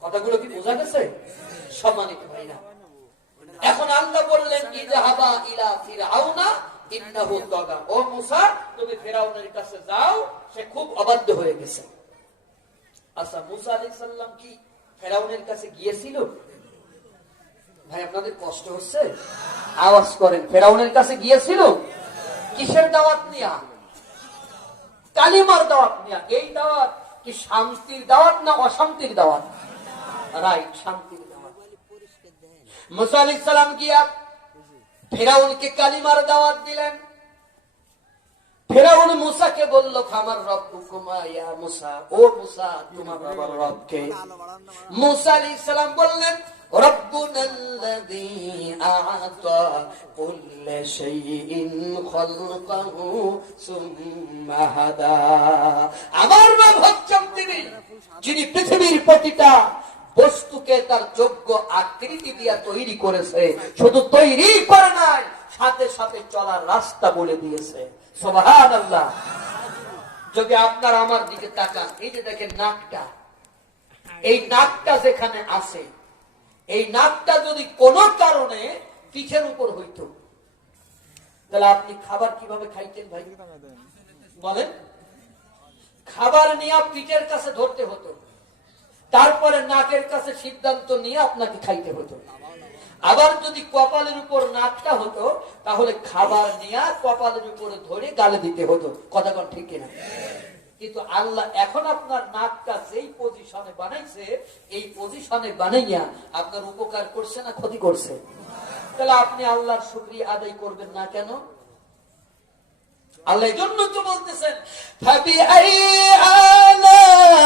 কথাগুলো কি বোঝা গেছে? সম্মানিত ভাইরা, এখন আল্লাহ বললেন ইযহাবা ইলা ফিরআউনা ইন্নাহু তাগা। ও মুসা, তুমি ফিরআউনের কাছে যাও, সে খুব অবাধ্য হয়ে গেছে। আচ্ছা, মুসা আলাইহিস সালাম কি ফিরআউনের কাছে গিয়েছিল? ভাই আপনাদের কষ্ট হচ্ছে? আওয়াজ করেন। ফিরআউনের কাছে গিয়েছিল কিসের দাওয়াত নিয়া? কালিমার দাওয়াত নিয়া। এই দাওয়াত কি শান্তির দাওয়াত না অশান্তির দাওয়াত? রাইট, শান্তির দাওয়াত। মুসা আলাইহিস সালাম গিয়া ফিরআউনকে কালিমার দাওয়াত দিলেন। ফিরআউন মুসাকে বলল, ফামার রব্বুকুমা ইয়া মুসা, ও মুসা তোমার বাবার রব কে? মুসা আলাইহিস সালাম বললেন, রব্বুনাল্লাযী আ'তা কুল্লা শাইইন খালকাহু সুম্মা হাদা। আমার রব হচ্ছেন তিনি, যিনি পৃথিবীর প্রতিটা বস্তুকে তার যোগ্য আকৃতি দিয়া তৈরি করেছে। শুধু তৈরি করে নাই, সাথে সাথে চলার রাস্তা বলে দিয়েছে। সুবহানাল্লাহ। যদি আপনার আমার দিকে তাকান, এই যে দেখেন নাকটা, এই নাকটা যেখানে আছে, এই নাকটা যদি কোনো কারণে পিঠের উপর হইতো, তাহলে আপনি খাবার কিভাবে খাইতেন ভাই? বলেন। খাবার নিয়ে পিঠের কাছে ধরতে হতো, তারপরে নাকের কাছে সিদ্ধান্ত নিয়ে আপনাকে খাইতে হতো। আবার যদি কপালের উপর নাকটা হতো, তাহলে খাবার নিয়ে কপালের উপরে ধরে গালে দিতে হতো। কথা কোন ঠিক কিনা? কিন্তু আল্লাহ এখন আপনার নাকটা যেই পজিশনে বানাইছে, এই পজিশনে বানাইয়া আপনার উপকার করছে না ক্ষতি করছে? তাহলে আপনি আল্লাহর শুকরিয়া আদায় করবেন না কেন? আল্লাহ এই জন্য তো বলতেছেন, ফাবিআই আলাই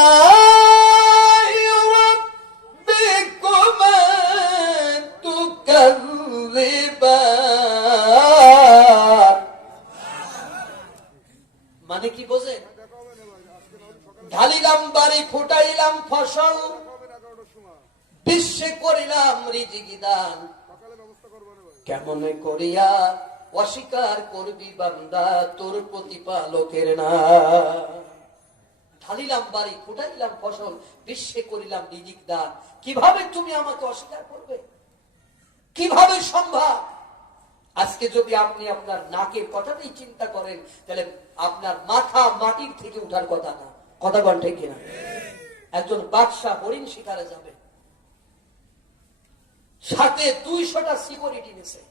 রাব্বিকুমা তুকাযযিবান। মানে কি বোঝেন? ঢালিলাম বাড়ি, ফুটাইলাম ফসল, বিশ্বে করিলাম রিজিকি দান, কেমনে করিয়া অস্বীকার করবি বান্দা তোর প্রতিপালকের না? ঢালিলাম বাড়ি, ফুটাইলাম ফসল, বিশ্বে করিলাম রিজিক দান, কিভাবে তুমি আমাকে অস্বীকার করবে? কিভাবে সম্ভব? আজকে যদি আপনি আপনার নাকের কথাটাই চিন্তা করেন, তাহলে আপনার মাথা মাটির থেকে উঠার কথা না। কথা বল ঠিক কিনা? একজন বাদশা হরিণ শিকারে যাবে, সাথে 200টা সিকিউরিটি নিছে।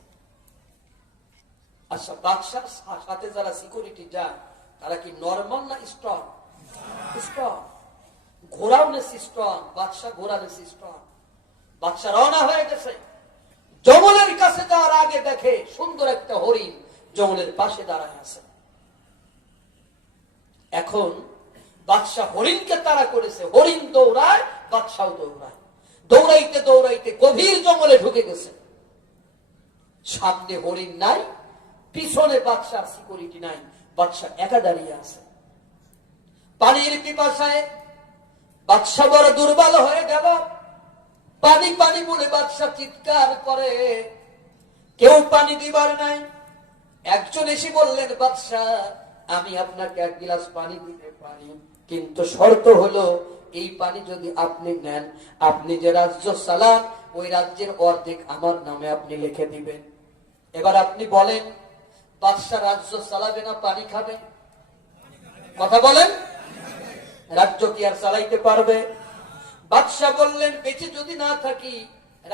আচ্ছা, বাদশার সাথে যারা সিকিউরিটি যায় তারা কি নরমাল না স্ট্রং? স্ট্রং। ঘোড়াও নেছি স্ট্রং, বাদশা ঘোড়া নেছি স্ট্রং। বাদশা রওনা হয়ে গেছে, জঙ্গলের কাছে যাওয়ার আগে দেখে সুন্দর একটা হরিণ জঙ্গলের পাশে দাঁড়ায় আছে। এখন বাদশা হরিণকে তাড়া করেছে, হরিণ দৌড়ায়, বাদশাও দৌড়ায়। দৌড়াইতে দৌড়াইতে গভীর জঙ্গলে ঢুকে গেছে। সামনে হরিণ নাই, পিছনে বাদশার সিকিউরিটি নাই, বাদশা একা দাঁড়িয়ে আছে। পানির পিপাসায় বাদশা বড় দুর্বল হয়ে গেল। পানি পানি বলে বাদশা চিৎকার করে, কেউ পানি দিবার নাই। একজন এসে বললেন, বাদশা আমি আপনাকে 1 গ্লাস পানি দিতে পারি, কিন্তু শর্ত হলো এই পানি যদি আপনি নেন, আপনি যে রাজ্য চালান ওই রাজ্যের অর্ধেক আমার নামে আপনি লিখে দিবেন। এবার আপনি বলেন, বাদশা রাজ্য চালাবে না পানি খাবে? কথা বলেন, রাজ্য কি আর চালাইতে পারবে? বাদশা বললেন, বেঁচে যদি না থাকি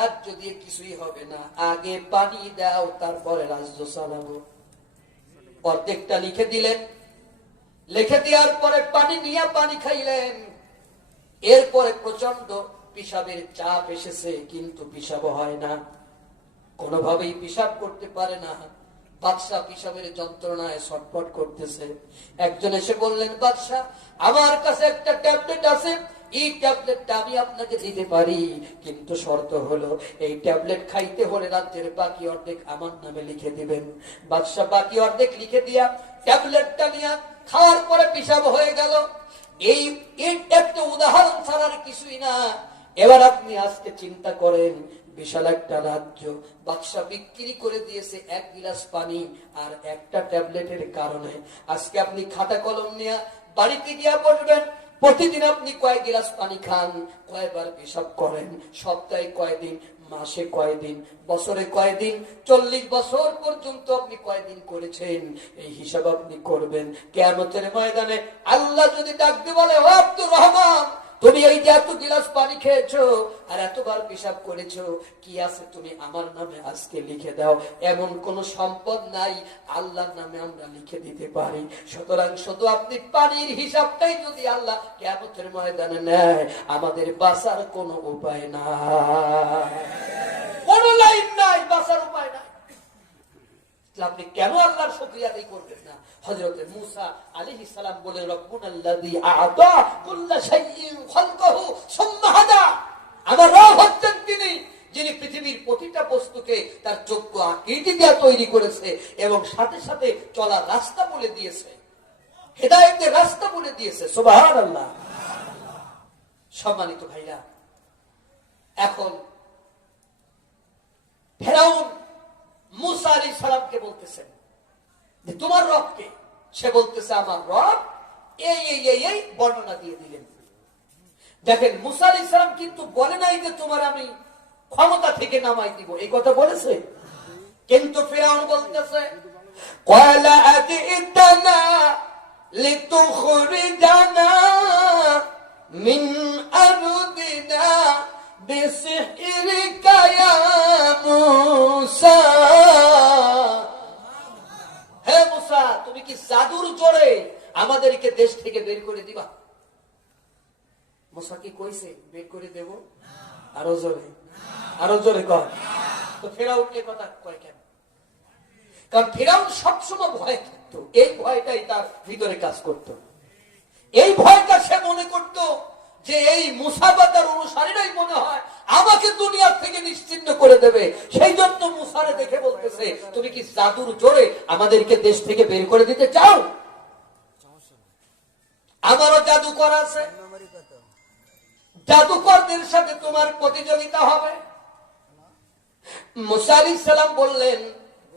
রাজ্য দিয়ে কিছুই হবে না, আগে পানি দাও তারপরে রাজ্য চালাবো। অর্ধেকটা লিখে দিলেন। লিখে দেওয়ার পরে পানি নিয়ে পানি খাইলেন। এরপরে প্রচন্ড পিসাবের চাপ এসেছে, কিন্তু পিসাব হয় না, কোনোভাবেই পিসাব করতে পারে না। বাদশা পিসাবের যন্ত্রণায় ছটফট করতেছে। একজন এসে বললেন, বাদশা আমার কাছে একটা ট্যাবলেট আছে, এই ট্যাবলেটটা আমি আপনাকে দিতে পারি, কিন্তু শর্ত হলো এই ট্যাবলেট খাইতে হলে রাজ্যের বাকি অর্ধেক আমার নামে লিখে দিবেন। বাদশা বাকি অর্ধেক লিখে দিয়া ট্যাবলেটটা নিয়ে খাওয়ার পরে পিসাব হয়ে গেল। এই একটা উদাহরণ ছাড়ার কিছুই না। এবার আপনি আজকে চিন্তা করেন, বিশাল একটা রাজ্য বাদশা বিক্রি করে দিয়েছে 1 গ্লাস পানি আর একটা ট্যাবলেটের কারণে। আজকে আপনি খাতা কলম নিয়ে বাড়িতে গিয়া বসবেন, প্রতিদিন আপনি কয় গ্লাস পানি খান, কয়বার পেশাব করেন, সপ্তাহে কয়দিন, মাসে কয়দিন, বছরে কয়দিন, 40 বছর পর্যন্ত আপনি কয়দিন করেছেন, এই হিসাব আপনি করবেন। কিয়ামতের ময়দানে আল্লাহ যদি ডাকতে বলে, ও আব্দুর রহমান, তুমি এই যে এত গিলাস পানি খেয়েছো আর এতবার পেশাব করেছো, কি আছে তুমি আমার নামে আজকে লিখে দাও। এমন কোন সম্পদ নাই আল্লাহর নামে আমরা লিখে দিতে পারি। সুতরাং শুধু আপনি পানির হিসাবটাই যদি আল্লাহ কিয়ামতের ময়দানে নেয়, আমাদের বাঁচার কোনো উপায় নাই, কোন লাইন নাই, বাঁচার উপায় নাই। আপনি কেন আল্লাহর শুকরিয়া আদায় করবেন না? হযরত মূসা আলাইহিস সালাম বলেন, রব্বুনাল্লাযী আ'তা কুল্লা শাইইন খালকাহু সুম্মা হাদা। আমার রব হচ্ছেন তিনি, যিনি পৃথিবীর প্রতিটা বস্তুকে তার যোগ্য আকৃতি দিয়ে তৈরি করেছে এবং সাথে সাথে চলার রাস্তা বলে দিয়েছে, হেদায়েতের রাস্তা বলে দিয়েছে। সুবহানাল্লাহ। সম্মানিত ভাইরা, এখন ফেরাউন মূসা আলাইহিস সালামকে বলতেছেন যে তোমার রব কে? সে বলতেছে আমার রব এই বর্ণনা দিয়ে দিলেন। দেখেন, মূসা আলাইহিস সালাম কিন্তু বলে নাই যে তোমার আমি ক্ষমতা থেকে নামাই দিব, এই কথা বলেছে। কিন্তু ফেরাউন বলতেছে, ক্বালা আতিতানা লিতুখরিজানা মিন আরদিনা বিসিহরিকা ইয়া মূসা। হে মূসা, তুমি কি জাদুর জোরে আমাদেরকে দেশ থেকে বের করে দিবা? মূসা কি কইছে বের করে দেব? আরো জোরে, আরো জোরে কর। তো ফেরাউন এই কথা কয় কেন? কারণ ফেরাউন সবসময় ভয় থাকতো, এই ভয়টাই তার ভিতরে কাজ করত। এই ভয়টা সে মনে করত যে এই মূসা বা তার অনুসারীরাই মনে হয় আমাকে দুনিয়ার থেকে নিশ্চিহ্ন করে দেবে। সেই জন্য মূসারে দেখে বলতেছে, তুমি কি জাদুর জোরে আমাদেরকে দেশ থেকে বের করে দিতে চাও? আমারও জাদুকর আছে, জাদুকরদের সাথে তোমার প্রতিযোগিতা হবে। মূসা আলাইহিস সালাম বললেন,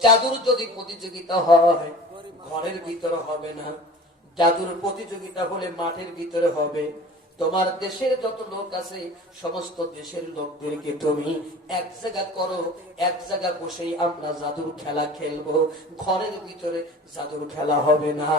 জাদুর যদি প্রতিযোগিতা হয় ঘরের ভিতরে হবে না, জাদুর প্রতিযোগিতা হলে মাঠের ভিতরে হবে। তোমার দেশের যত লোক আছে সমস্ত দেশের লোকদেরকে তুমি এক জায়গা করো, এক জায়গা বসেই আমরা জাদুর খেলা খেলবো। ঘরের ভিতরে জাদুর খেলা হবে না,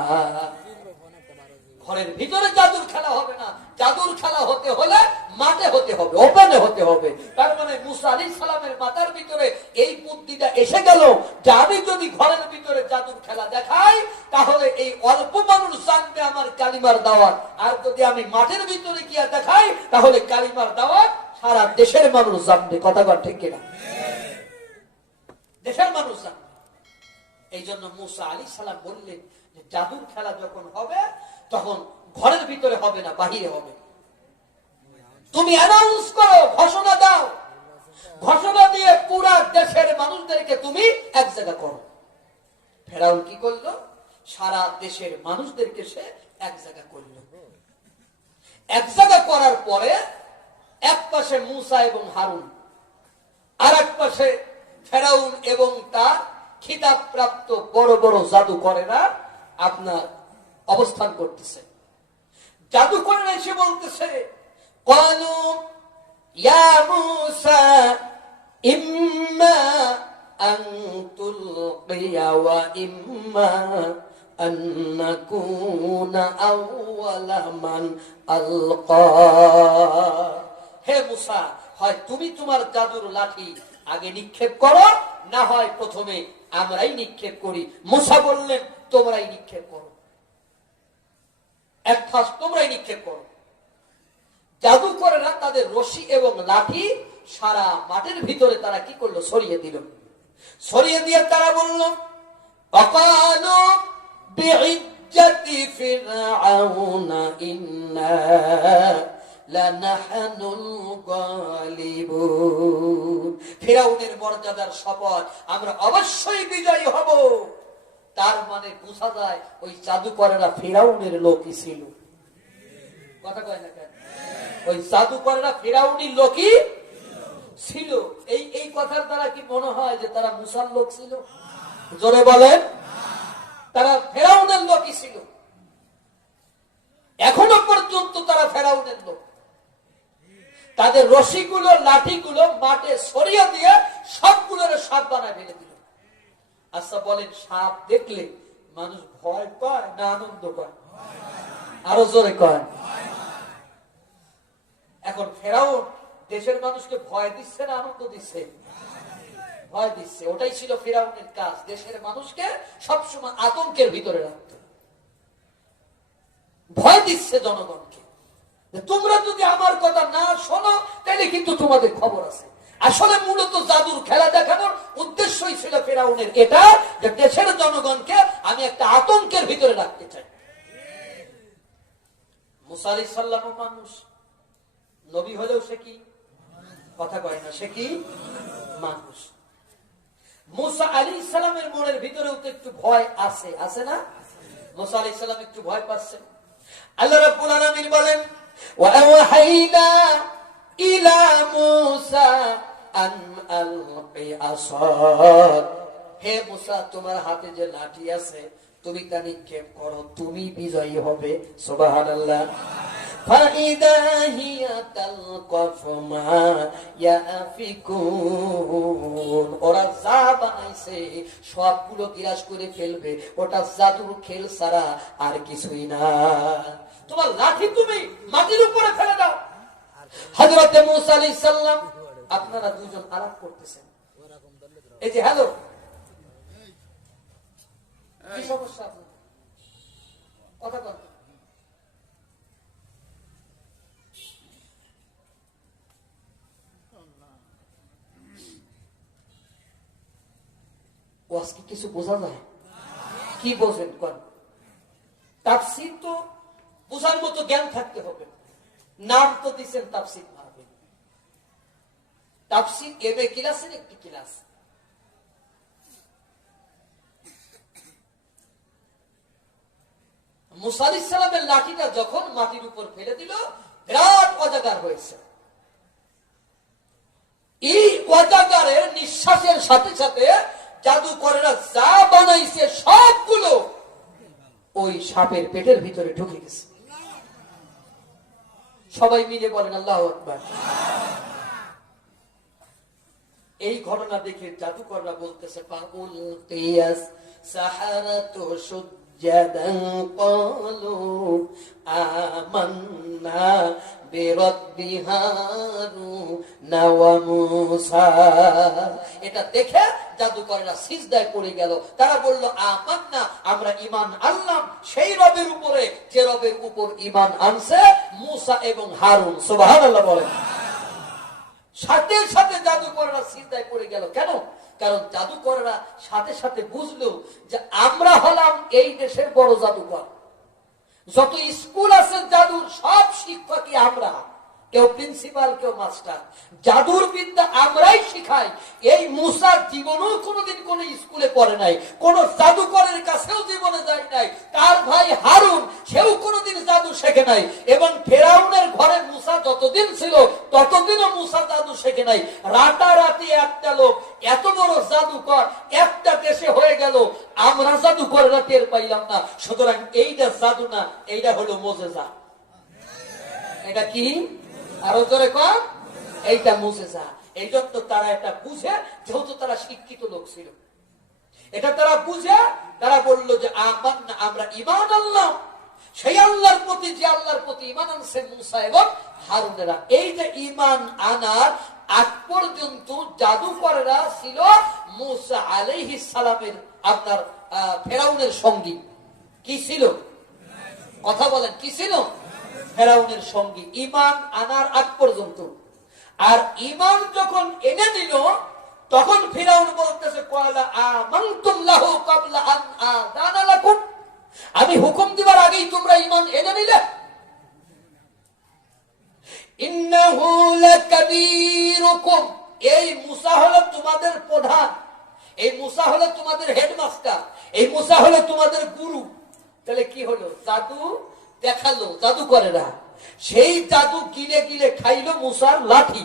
ঘরের ভিতরে জাদুর খেলা হবে না। জাদুর খেলা হতে হলে মাঠে হতে হবে, ওপেনে হতে হবে। তার মানে মুসা আলাইহিস সালামের মাথার ভিতরে এই বুদ্ধিটা এসে গেল যে আমি যদি ঘরের ভিতরে জাদুর খেলা দেখাই তাহলে এই অল্প মানুষ জানবে আমার কালিমার দাওয়াত, আর যদি আমি মাঠের ভিতরে গিয়ে দেখাই তাহলে কালিমার দাওয়াত সারা দেশের মানুষ জানবে। কথা বল ঠিক কিনা? দেশের মানুষ জানবে। এই জন্য মুসা আলাইহিস সালাম বললেন যে জাদুর খেলা যখন হবে তখন ঘরের ভিতরে হবে না, বাহিরে হবে। তুমি অ্যানাউন্স করো, ঘোষণা দাও, ঘোষণা দিয়ে পুরা দেশের মানুষদেরকে তুমি এক জায়গা করো। ফেরাউন কি করলো? সারা দেশের মানুষদেরকে সে এক জায়গা করলো। এক জায়গা করার পরে এক পাশে মুসা এবং হারুন, আর এক পাশে ফেরাউন এবং তার খিতাব প্রাপ্ত বড় বড় জাদুকরেরা আপনার অবস্থান করতেছে। জাদুকরেরা এসে বলতেছে, ক্বালু ইয়া মূসা ইম্মা আন তুলকিয়া ওয়া ইম্মা আন নাকুনা আউওয়ালা মান আলকা। হে মূসা, হয় তুমি তোমার জাদুর লাঠি আগে নিক্ষেপ করো, না হয় প্রথমে আমরাই নিক্ষেপ করি। মূসা বললেন তোমরাই নিক্ষেপ করো, এক ফাঁস তোমরাই নিক্ষেপ করো। জাদুকরেরা তাদের রশি এবং লাঠি সারা মাঠের ভিতরে তারা কি করলো? ছড়িয়ে দিল। ছড়িয়ে দিয়ে তারা বলল, অকালু বিইজ্জাতি ফিরআউনা ইন্না লানাহনুল গালিবুন। ফিরআউনের মর্যাদার শপথ, আমরা অবশ্যই বিজয়ী হব। তার মানে বোঝা যায় ওই জাদুকরেরা ফিরআউনের লোকই ছিল। কথা কয় না কেন? ওই জাদুকরেরা ফিরআউনের লোকই ছিল। এই কথার দ্বারা কি মনে হয় যে তারা মুসার লোক ছিল? জোরে বলেন। তারা ফিরআউনের লোকই ছিল। এখনো পর্যন্ত তারা ফিরআউনের লোক। তাদের রশিগুলো লাঠিগুলো মাঠে ছড়িয়ে দিয়ে সবগুলোর সাপ বানায় ফেলে দিল। আচ্ছা বলেন, সাপ দেখলে মানুষ ভয় পায় না আনন্দ পায়? আরো জোরে কয়। এখন ফেরাউন দেশের মানুষকে ভয় দিচ্ছে না আনন্দ দিচ্ছে? ভয় দিচ্ছে। ওটাই ছিল ফেরাউনের কাজ, দেশের মানুষকে সবসময় আতঙ্কের ভিতরে রাখত। ভয় দিচ্ছে জনগণকে, তোমরা যদি আমার কথা না শোনো তাহলে কিন্তু তোমাদের খবর আছে। আসলে মূলত জাদুর খেলা দেখানোর উদ্দেশ্যই ছিল ফেরাউনের এটা, যে দেশের জনগণকে আমি একটা আতঙ্কের ভিতরে রাখতে চাই। মুসা আলাইহিস সালাম মানুষ, নবী হলেও সে কি? কথা কয় না, সে কি? মানুষ। মুসা আলাইহিস সালামের মনের ভিতরেও তো একটু ভয় আছে, আছে না? মুসা আলাইহিস সালাম একটু ভয় পাচ্ছেন। আল্লাহ রাব্বুল আলামিন বলেন, ওয়া আওহাইনা ইলা মূসা আন আলকি আসাক। হে মূসা, তোমার হাতে যে লাঠি আছে তুমি তা নিক্ষেপ করো, তুমি বিজয়ী হবে। সুবহানাল্লাহ। ফাইদা হিয়া তালকাফু মা ইয়াফিকুন। ওরা যা বানাইছে সবগুলো বিনাশ করে ফেলবে। ওটা জাদুর খেল ছাড়া আর কিছুই না। তোমার লাঠি তুমি মাটির উপরে ফেলে দাও। হযরত মূসা আলাইহিস সালাম, আপনারা দুইজন আলাপ করতেছেন, এই যে হ্যালো, কি সমস্যা আপনার? কথা বল। আজকে কিছু বোঝা যায়? কি বোঝেন? কোন তাফসীর তো বোঝার মতো জ্ঞান থাকতে হবে। নাম তো দিচ্ছেন তাফসীর মাহফিল। তাফসীর এমএ ক্লাসের একটি ক্লাস। মুসা আলাইহিস সালামের লাঠিটা যখন মাটির উপর ফেলে দিল, বিরাট অজাগার হয়েছে। এই অজাগারের নিঃশ্বাসের সাথে সাথে জাদুকরেরা যা বানাইছে সবগুলো ওই সাপের পেটের ভিতরে ঢুকে গেছে। সবাই মিলে বলেন আল্লাহু আকবার। এই ঘটনা দেখে জাদুকররা বলতেছে পাউল কিয়াস সাহারাতু সুজ্জাদান ক্বালু আমান্না বিরাব্বি হারুন ওয়া মূসা। এটা দেখে জাদুকররা সিজদায় পড়ে গেল। তারা বলল আমান্না, আমরা ঈমান আনলাম সেই রবের উপরে যে রবের উপর ঈমান আনছে মূসা এবং হারুন। সুবহানাল্লাহ বলেন। সাথে সাথে জাদুকররা সিজদায় পড়ে গেল। কেন? কারণ জাদুকররা সাথে সাথে বুঝলো যে আমরা হলাম এই দেশের বড় জাদুকর। যত স্কুল আছে জাদুর সব শিক্ষকই আমরা, কেউ প্রিন্সিপাল কেউ মাস্টার। জাদুর বিদ্যা আমরাই শিখাই। এই মূসা জীবনেও কোনোদিন কোন স্কুলে পড়ে নাই, কোন জাদুকরের কাছেও জীবনে যায় নাই। তার ভাই হারুন সেও কোনোদিন জাদু শেখে নাই। এবং ফেরাউনের ঘরে মূসা যতদিন ছিল ততদিনও মূসা জাদু শেখে নাই। রাতারাতি একটা লোক এত বড় জাদুকর একটা দেশে হয়ে গেল, আমরা জাদুকররা টের পাইলাম না। সুতরাং এইটা জাদু না, এইটা হলো মোজেজা। এটা কি? আরো জোরে কর, এইটা মুজেজা। এই জন্য তারা এটা বুঝে, যেহেতু তারা শিক্ষিত লোক ছিল, এটা তারা বুঝে তারা বলল যে আমরা ঈমান আনলাম সেই আল্লাহর প্রতি যে আল্লাহর প্রতি ঈমান আনছে মূসা এবং হারুনেরা। এই যে ঈমান আনার আগ পর্যন্ত জাদুকররা ছিল মূসা আলাইহিস সালামের আপনার ফেরাউনের সঙ্গী। কি ছিল? কথা বলেন, কি ছিল? ফেরাউনের সঙ্গী ঈমান আনার আগ পর্যন্ত। আর ঈমান যখন এনে দিল তখন ফিরাউন বলতেছে ক্বালা আমানতুম লাহু ক্বাবলা আন আযানা লাকুম, আমি হুকুম দিবার আগেই তোমরা ঈমান এনে নিলে। ইন্নাহু লাকাবীরুকুম, এই মূসা হলো তোমাদের প্রধান, এই মূসা হলো তোমাদের হেডমাস্টার, এই মূসা হলো তোমাদের গুরু। তাহলে কি হলো? জাদু দেখালো জাদুকরেরা, সেই জাদু গিলে গিলে খাইলো মূসার লাঠি।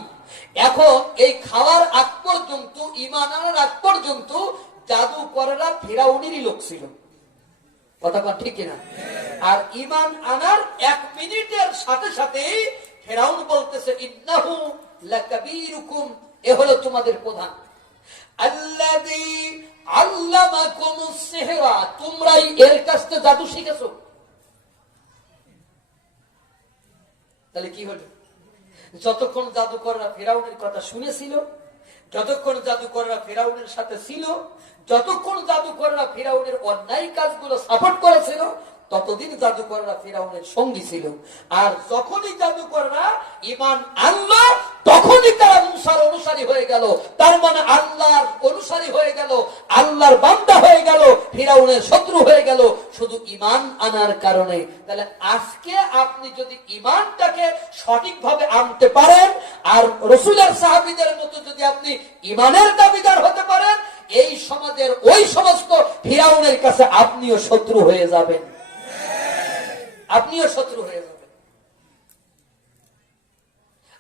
এখন এই খাওয়ার আগ পর্যন্ত, ঈমান আনার আগ পর্যন্ত জাদুকরেরা ফিরাউনেরই লোক ছিল। কথা বল ঠিক কিনা? আর ঈমান আনার 1 মিনিটের সাথে সাথে ফিরাউন বলতেছে ইন্নাহু লাকাবীরুকুম, এ হলো তোমাদের প্রধান। আল্লাযী আল্লামাকুমুস সিহরা, তোমরাই এর কাছ থেকে জাদু শিখেছো। তাহলে কি হলো? যতক্ষণ জাদুকররা ফেরাউনের কথা শুনেছিল, যতক্ষণ জাদুকররা ফেরাউনের সাথে ছিল, যতক্ষণ জাদুকররা ফেরাউনের অন্যায় কাজগুলো সাপোর্ট করেছিল, ততদিন জাদুকররা ফেরাউনের সঙ্গী ছিল। আর যখনই জাদুকররা ঈমান আনলো তখনই তারা মূসার অনুসারী হয়ে গেল। তার মানে আল্লাহর অনুসারী হয়ে গেল, আল্লাহর বান্দা হয়ে গেল, ফিরাউনের শত্রু হয়ে গেল শুধু ঈমান আনার কারণে। তাহলে আজকে আপনি যদি ঈমানটাকে সঠিকভাবে আনতে পারেন আর রাসূলের সাহাবীদের মতো যদি আপনি ঈমানের দাবিদার হতে পারেন, এই সমাজের ওই সমস্ত ফিরাউনের কাছে আপনিও শত্রু হয়ে যাবেন, আপনিও শত্রু হয়ে যাবেন।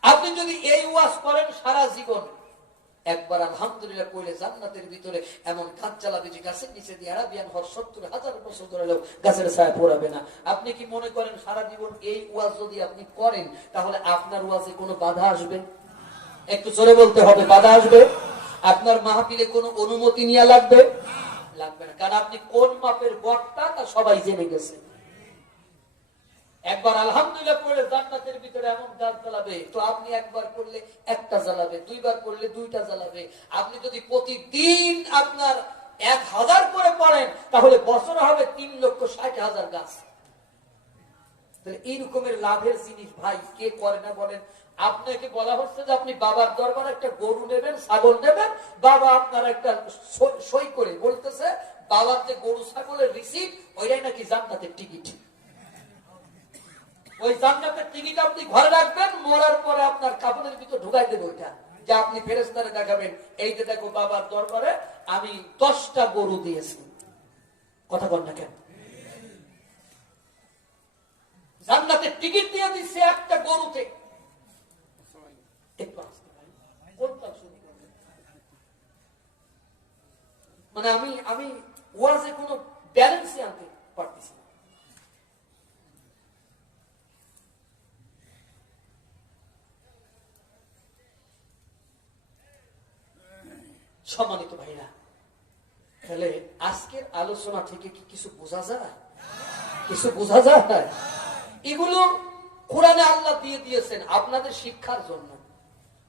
আপনি যদি এই ওয়াজ করেন সারা জীবন, একবার আলহামদুলিল্লাহ কইলে জান্নাতের ভিতরে এমন কাজ চালাবে যে গাছের নিচে দিয়ে আরাবিয়ান হর 70,000 বছর ধরে গাছের ছায়া পড়াবে না। আপনি কি মনে করেন সারা জীবন এই ওয়াজ যদি আপনি করেন তাহলে আপনার ওয়াজে কোনো বাধা আসবে? একটু জোরে বলতে হবে, বাধা আসবে? আপনার মাহফিলে কোনো অনুমতি নিয়ে লাগবে? লাগবে না, কারণ আপনি কোন মাপের বক্তা তা সবাই জেনে গেছে। একবার আলহামদুলিল্লাহ পড়লে জান্নাতের ভিতরে এমন গাছ জ্বালাবে, তো আপনি একবার করলে একটা জ্বালাবে, দুইবার করলে দুইটা জ্বালাবে। আপনি যদি প্রতিদিন আপনার 1000 করে পড়েন তাহলে বছরে হবে 3,60,000 গাছ। তাহলে এই রকমের লাভের জিনিস ভাই কে করে না বলেন? আপনাকে বলা হচ্ছে যে আপনি বাবার দরবারে একটা গরু নেবেন, ছাগল নেবেন, বাবা আপনার একটা সই করে বলতেছে বাবার যে গরু ছাগলের রিসিপ্ট ওইটাই নাকি জান্নাতের টিকিট। ওই জান্নাতের টিকিট আপনি ঘরে রাখবেন, মরার পরে আপনার কাপড়ের ভিতর ঢুকাই দেবে ওইটা, যে আপনি ফেরেশতারে দেখাবেন এই যে দেখো বাবার দরবারে আমি 10টা গরু দিয়েছি। কথা বল না কেন? জান্নাতের টিকিট দিয়ে দিচ্ছে একটা গরুতে। মানে আমি ওয়াজে কোনো ব্যালেন্সই আনতে পারতেছি না। সম্মানিত ভাইরা, তাহলে আজকের আলোচনা থেকে কি কিছু বোঝা যায়? কিছু বোঝা যায়? এগুলো কোরআনে আল্লাহ দিয়ে দিয়েছেন আপনাদের শিক্ষার জন্য,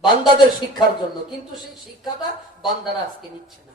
বান্দাদের শিক্ষার জন্য, কিন্তু সেই শিক্ষাটা বান্দারা আজকে নিচ্ছে না।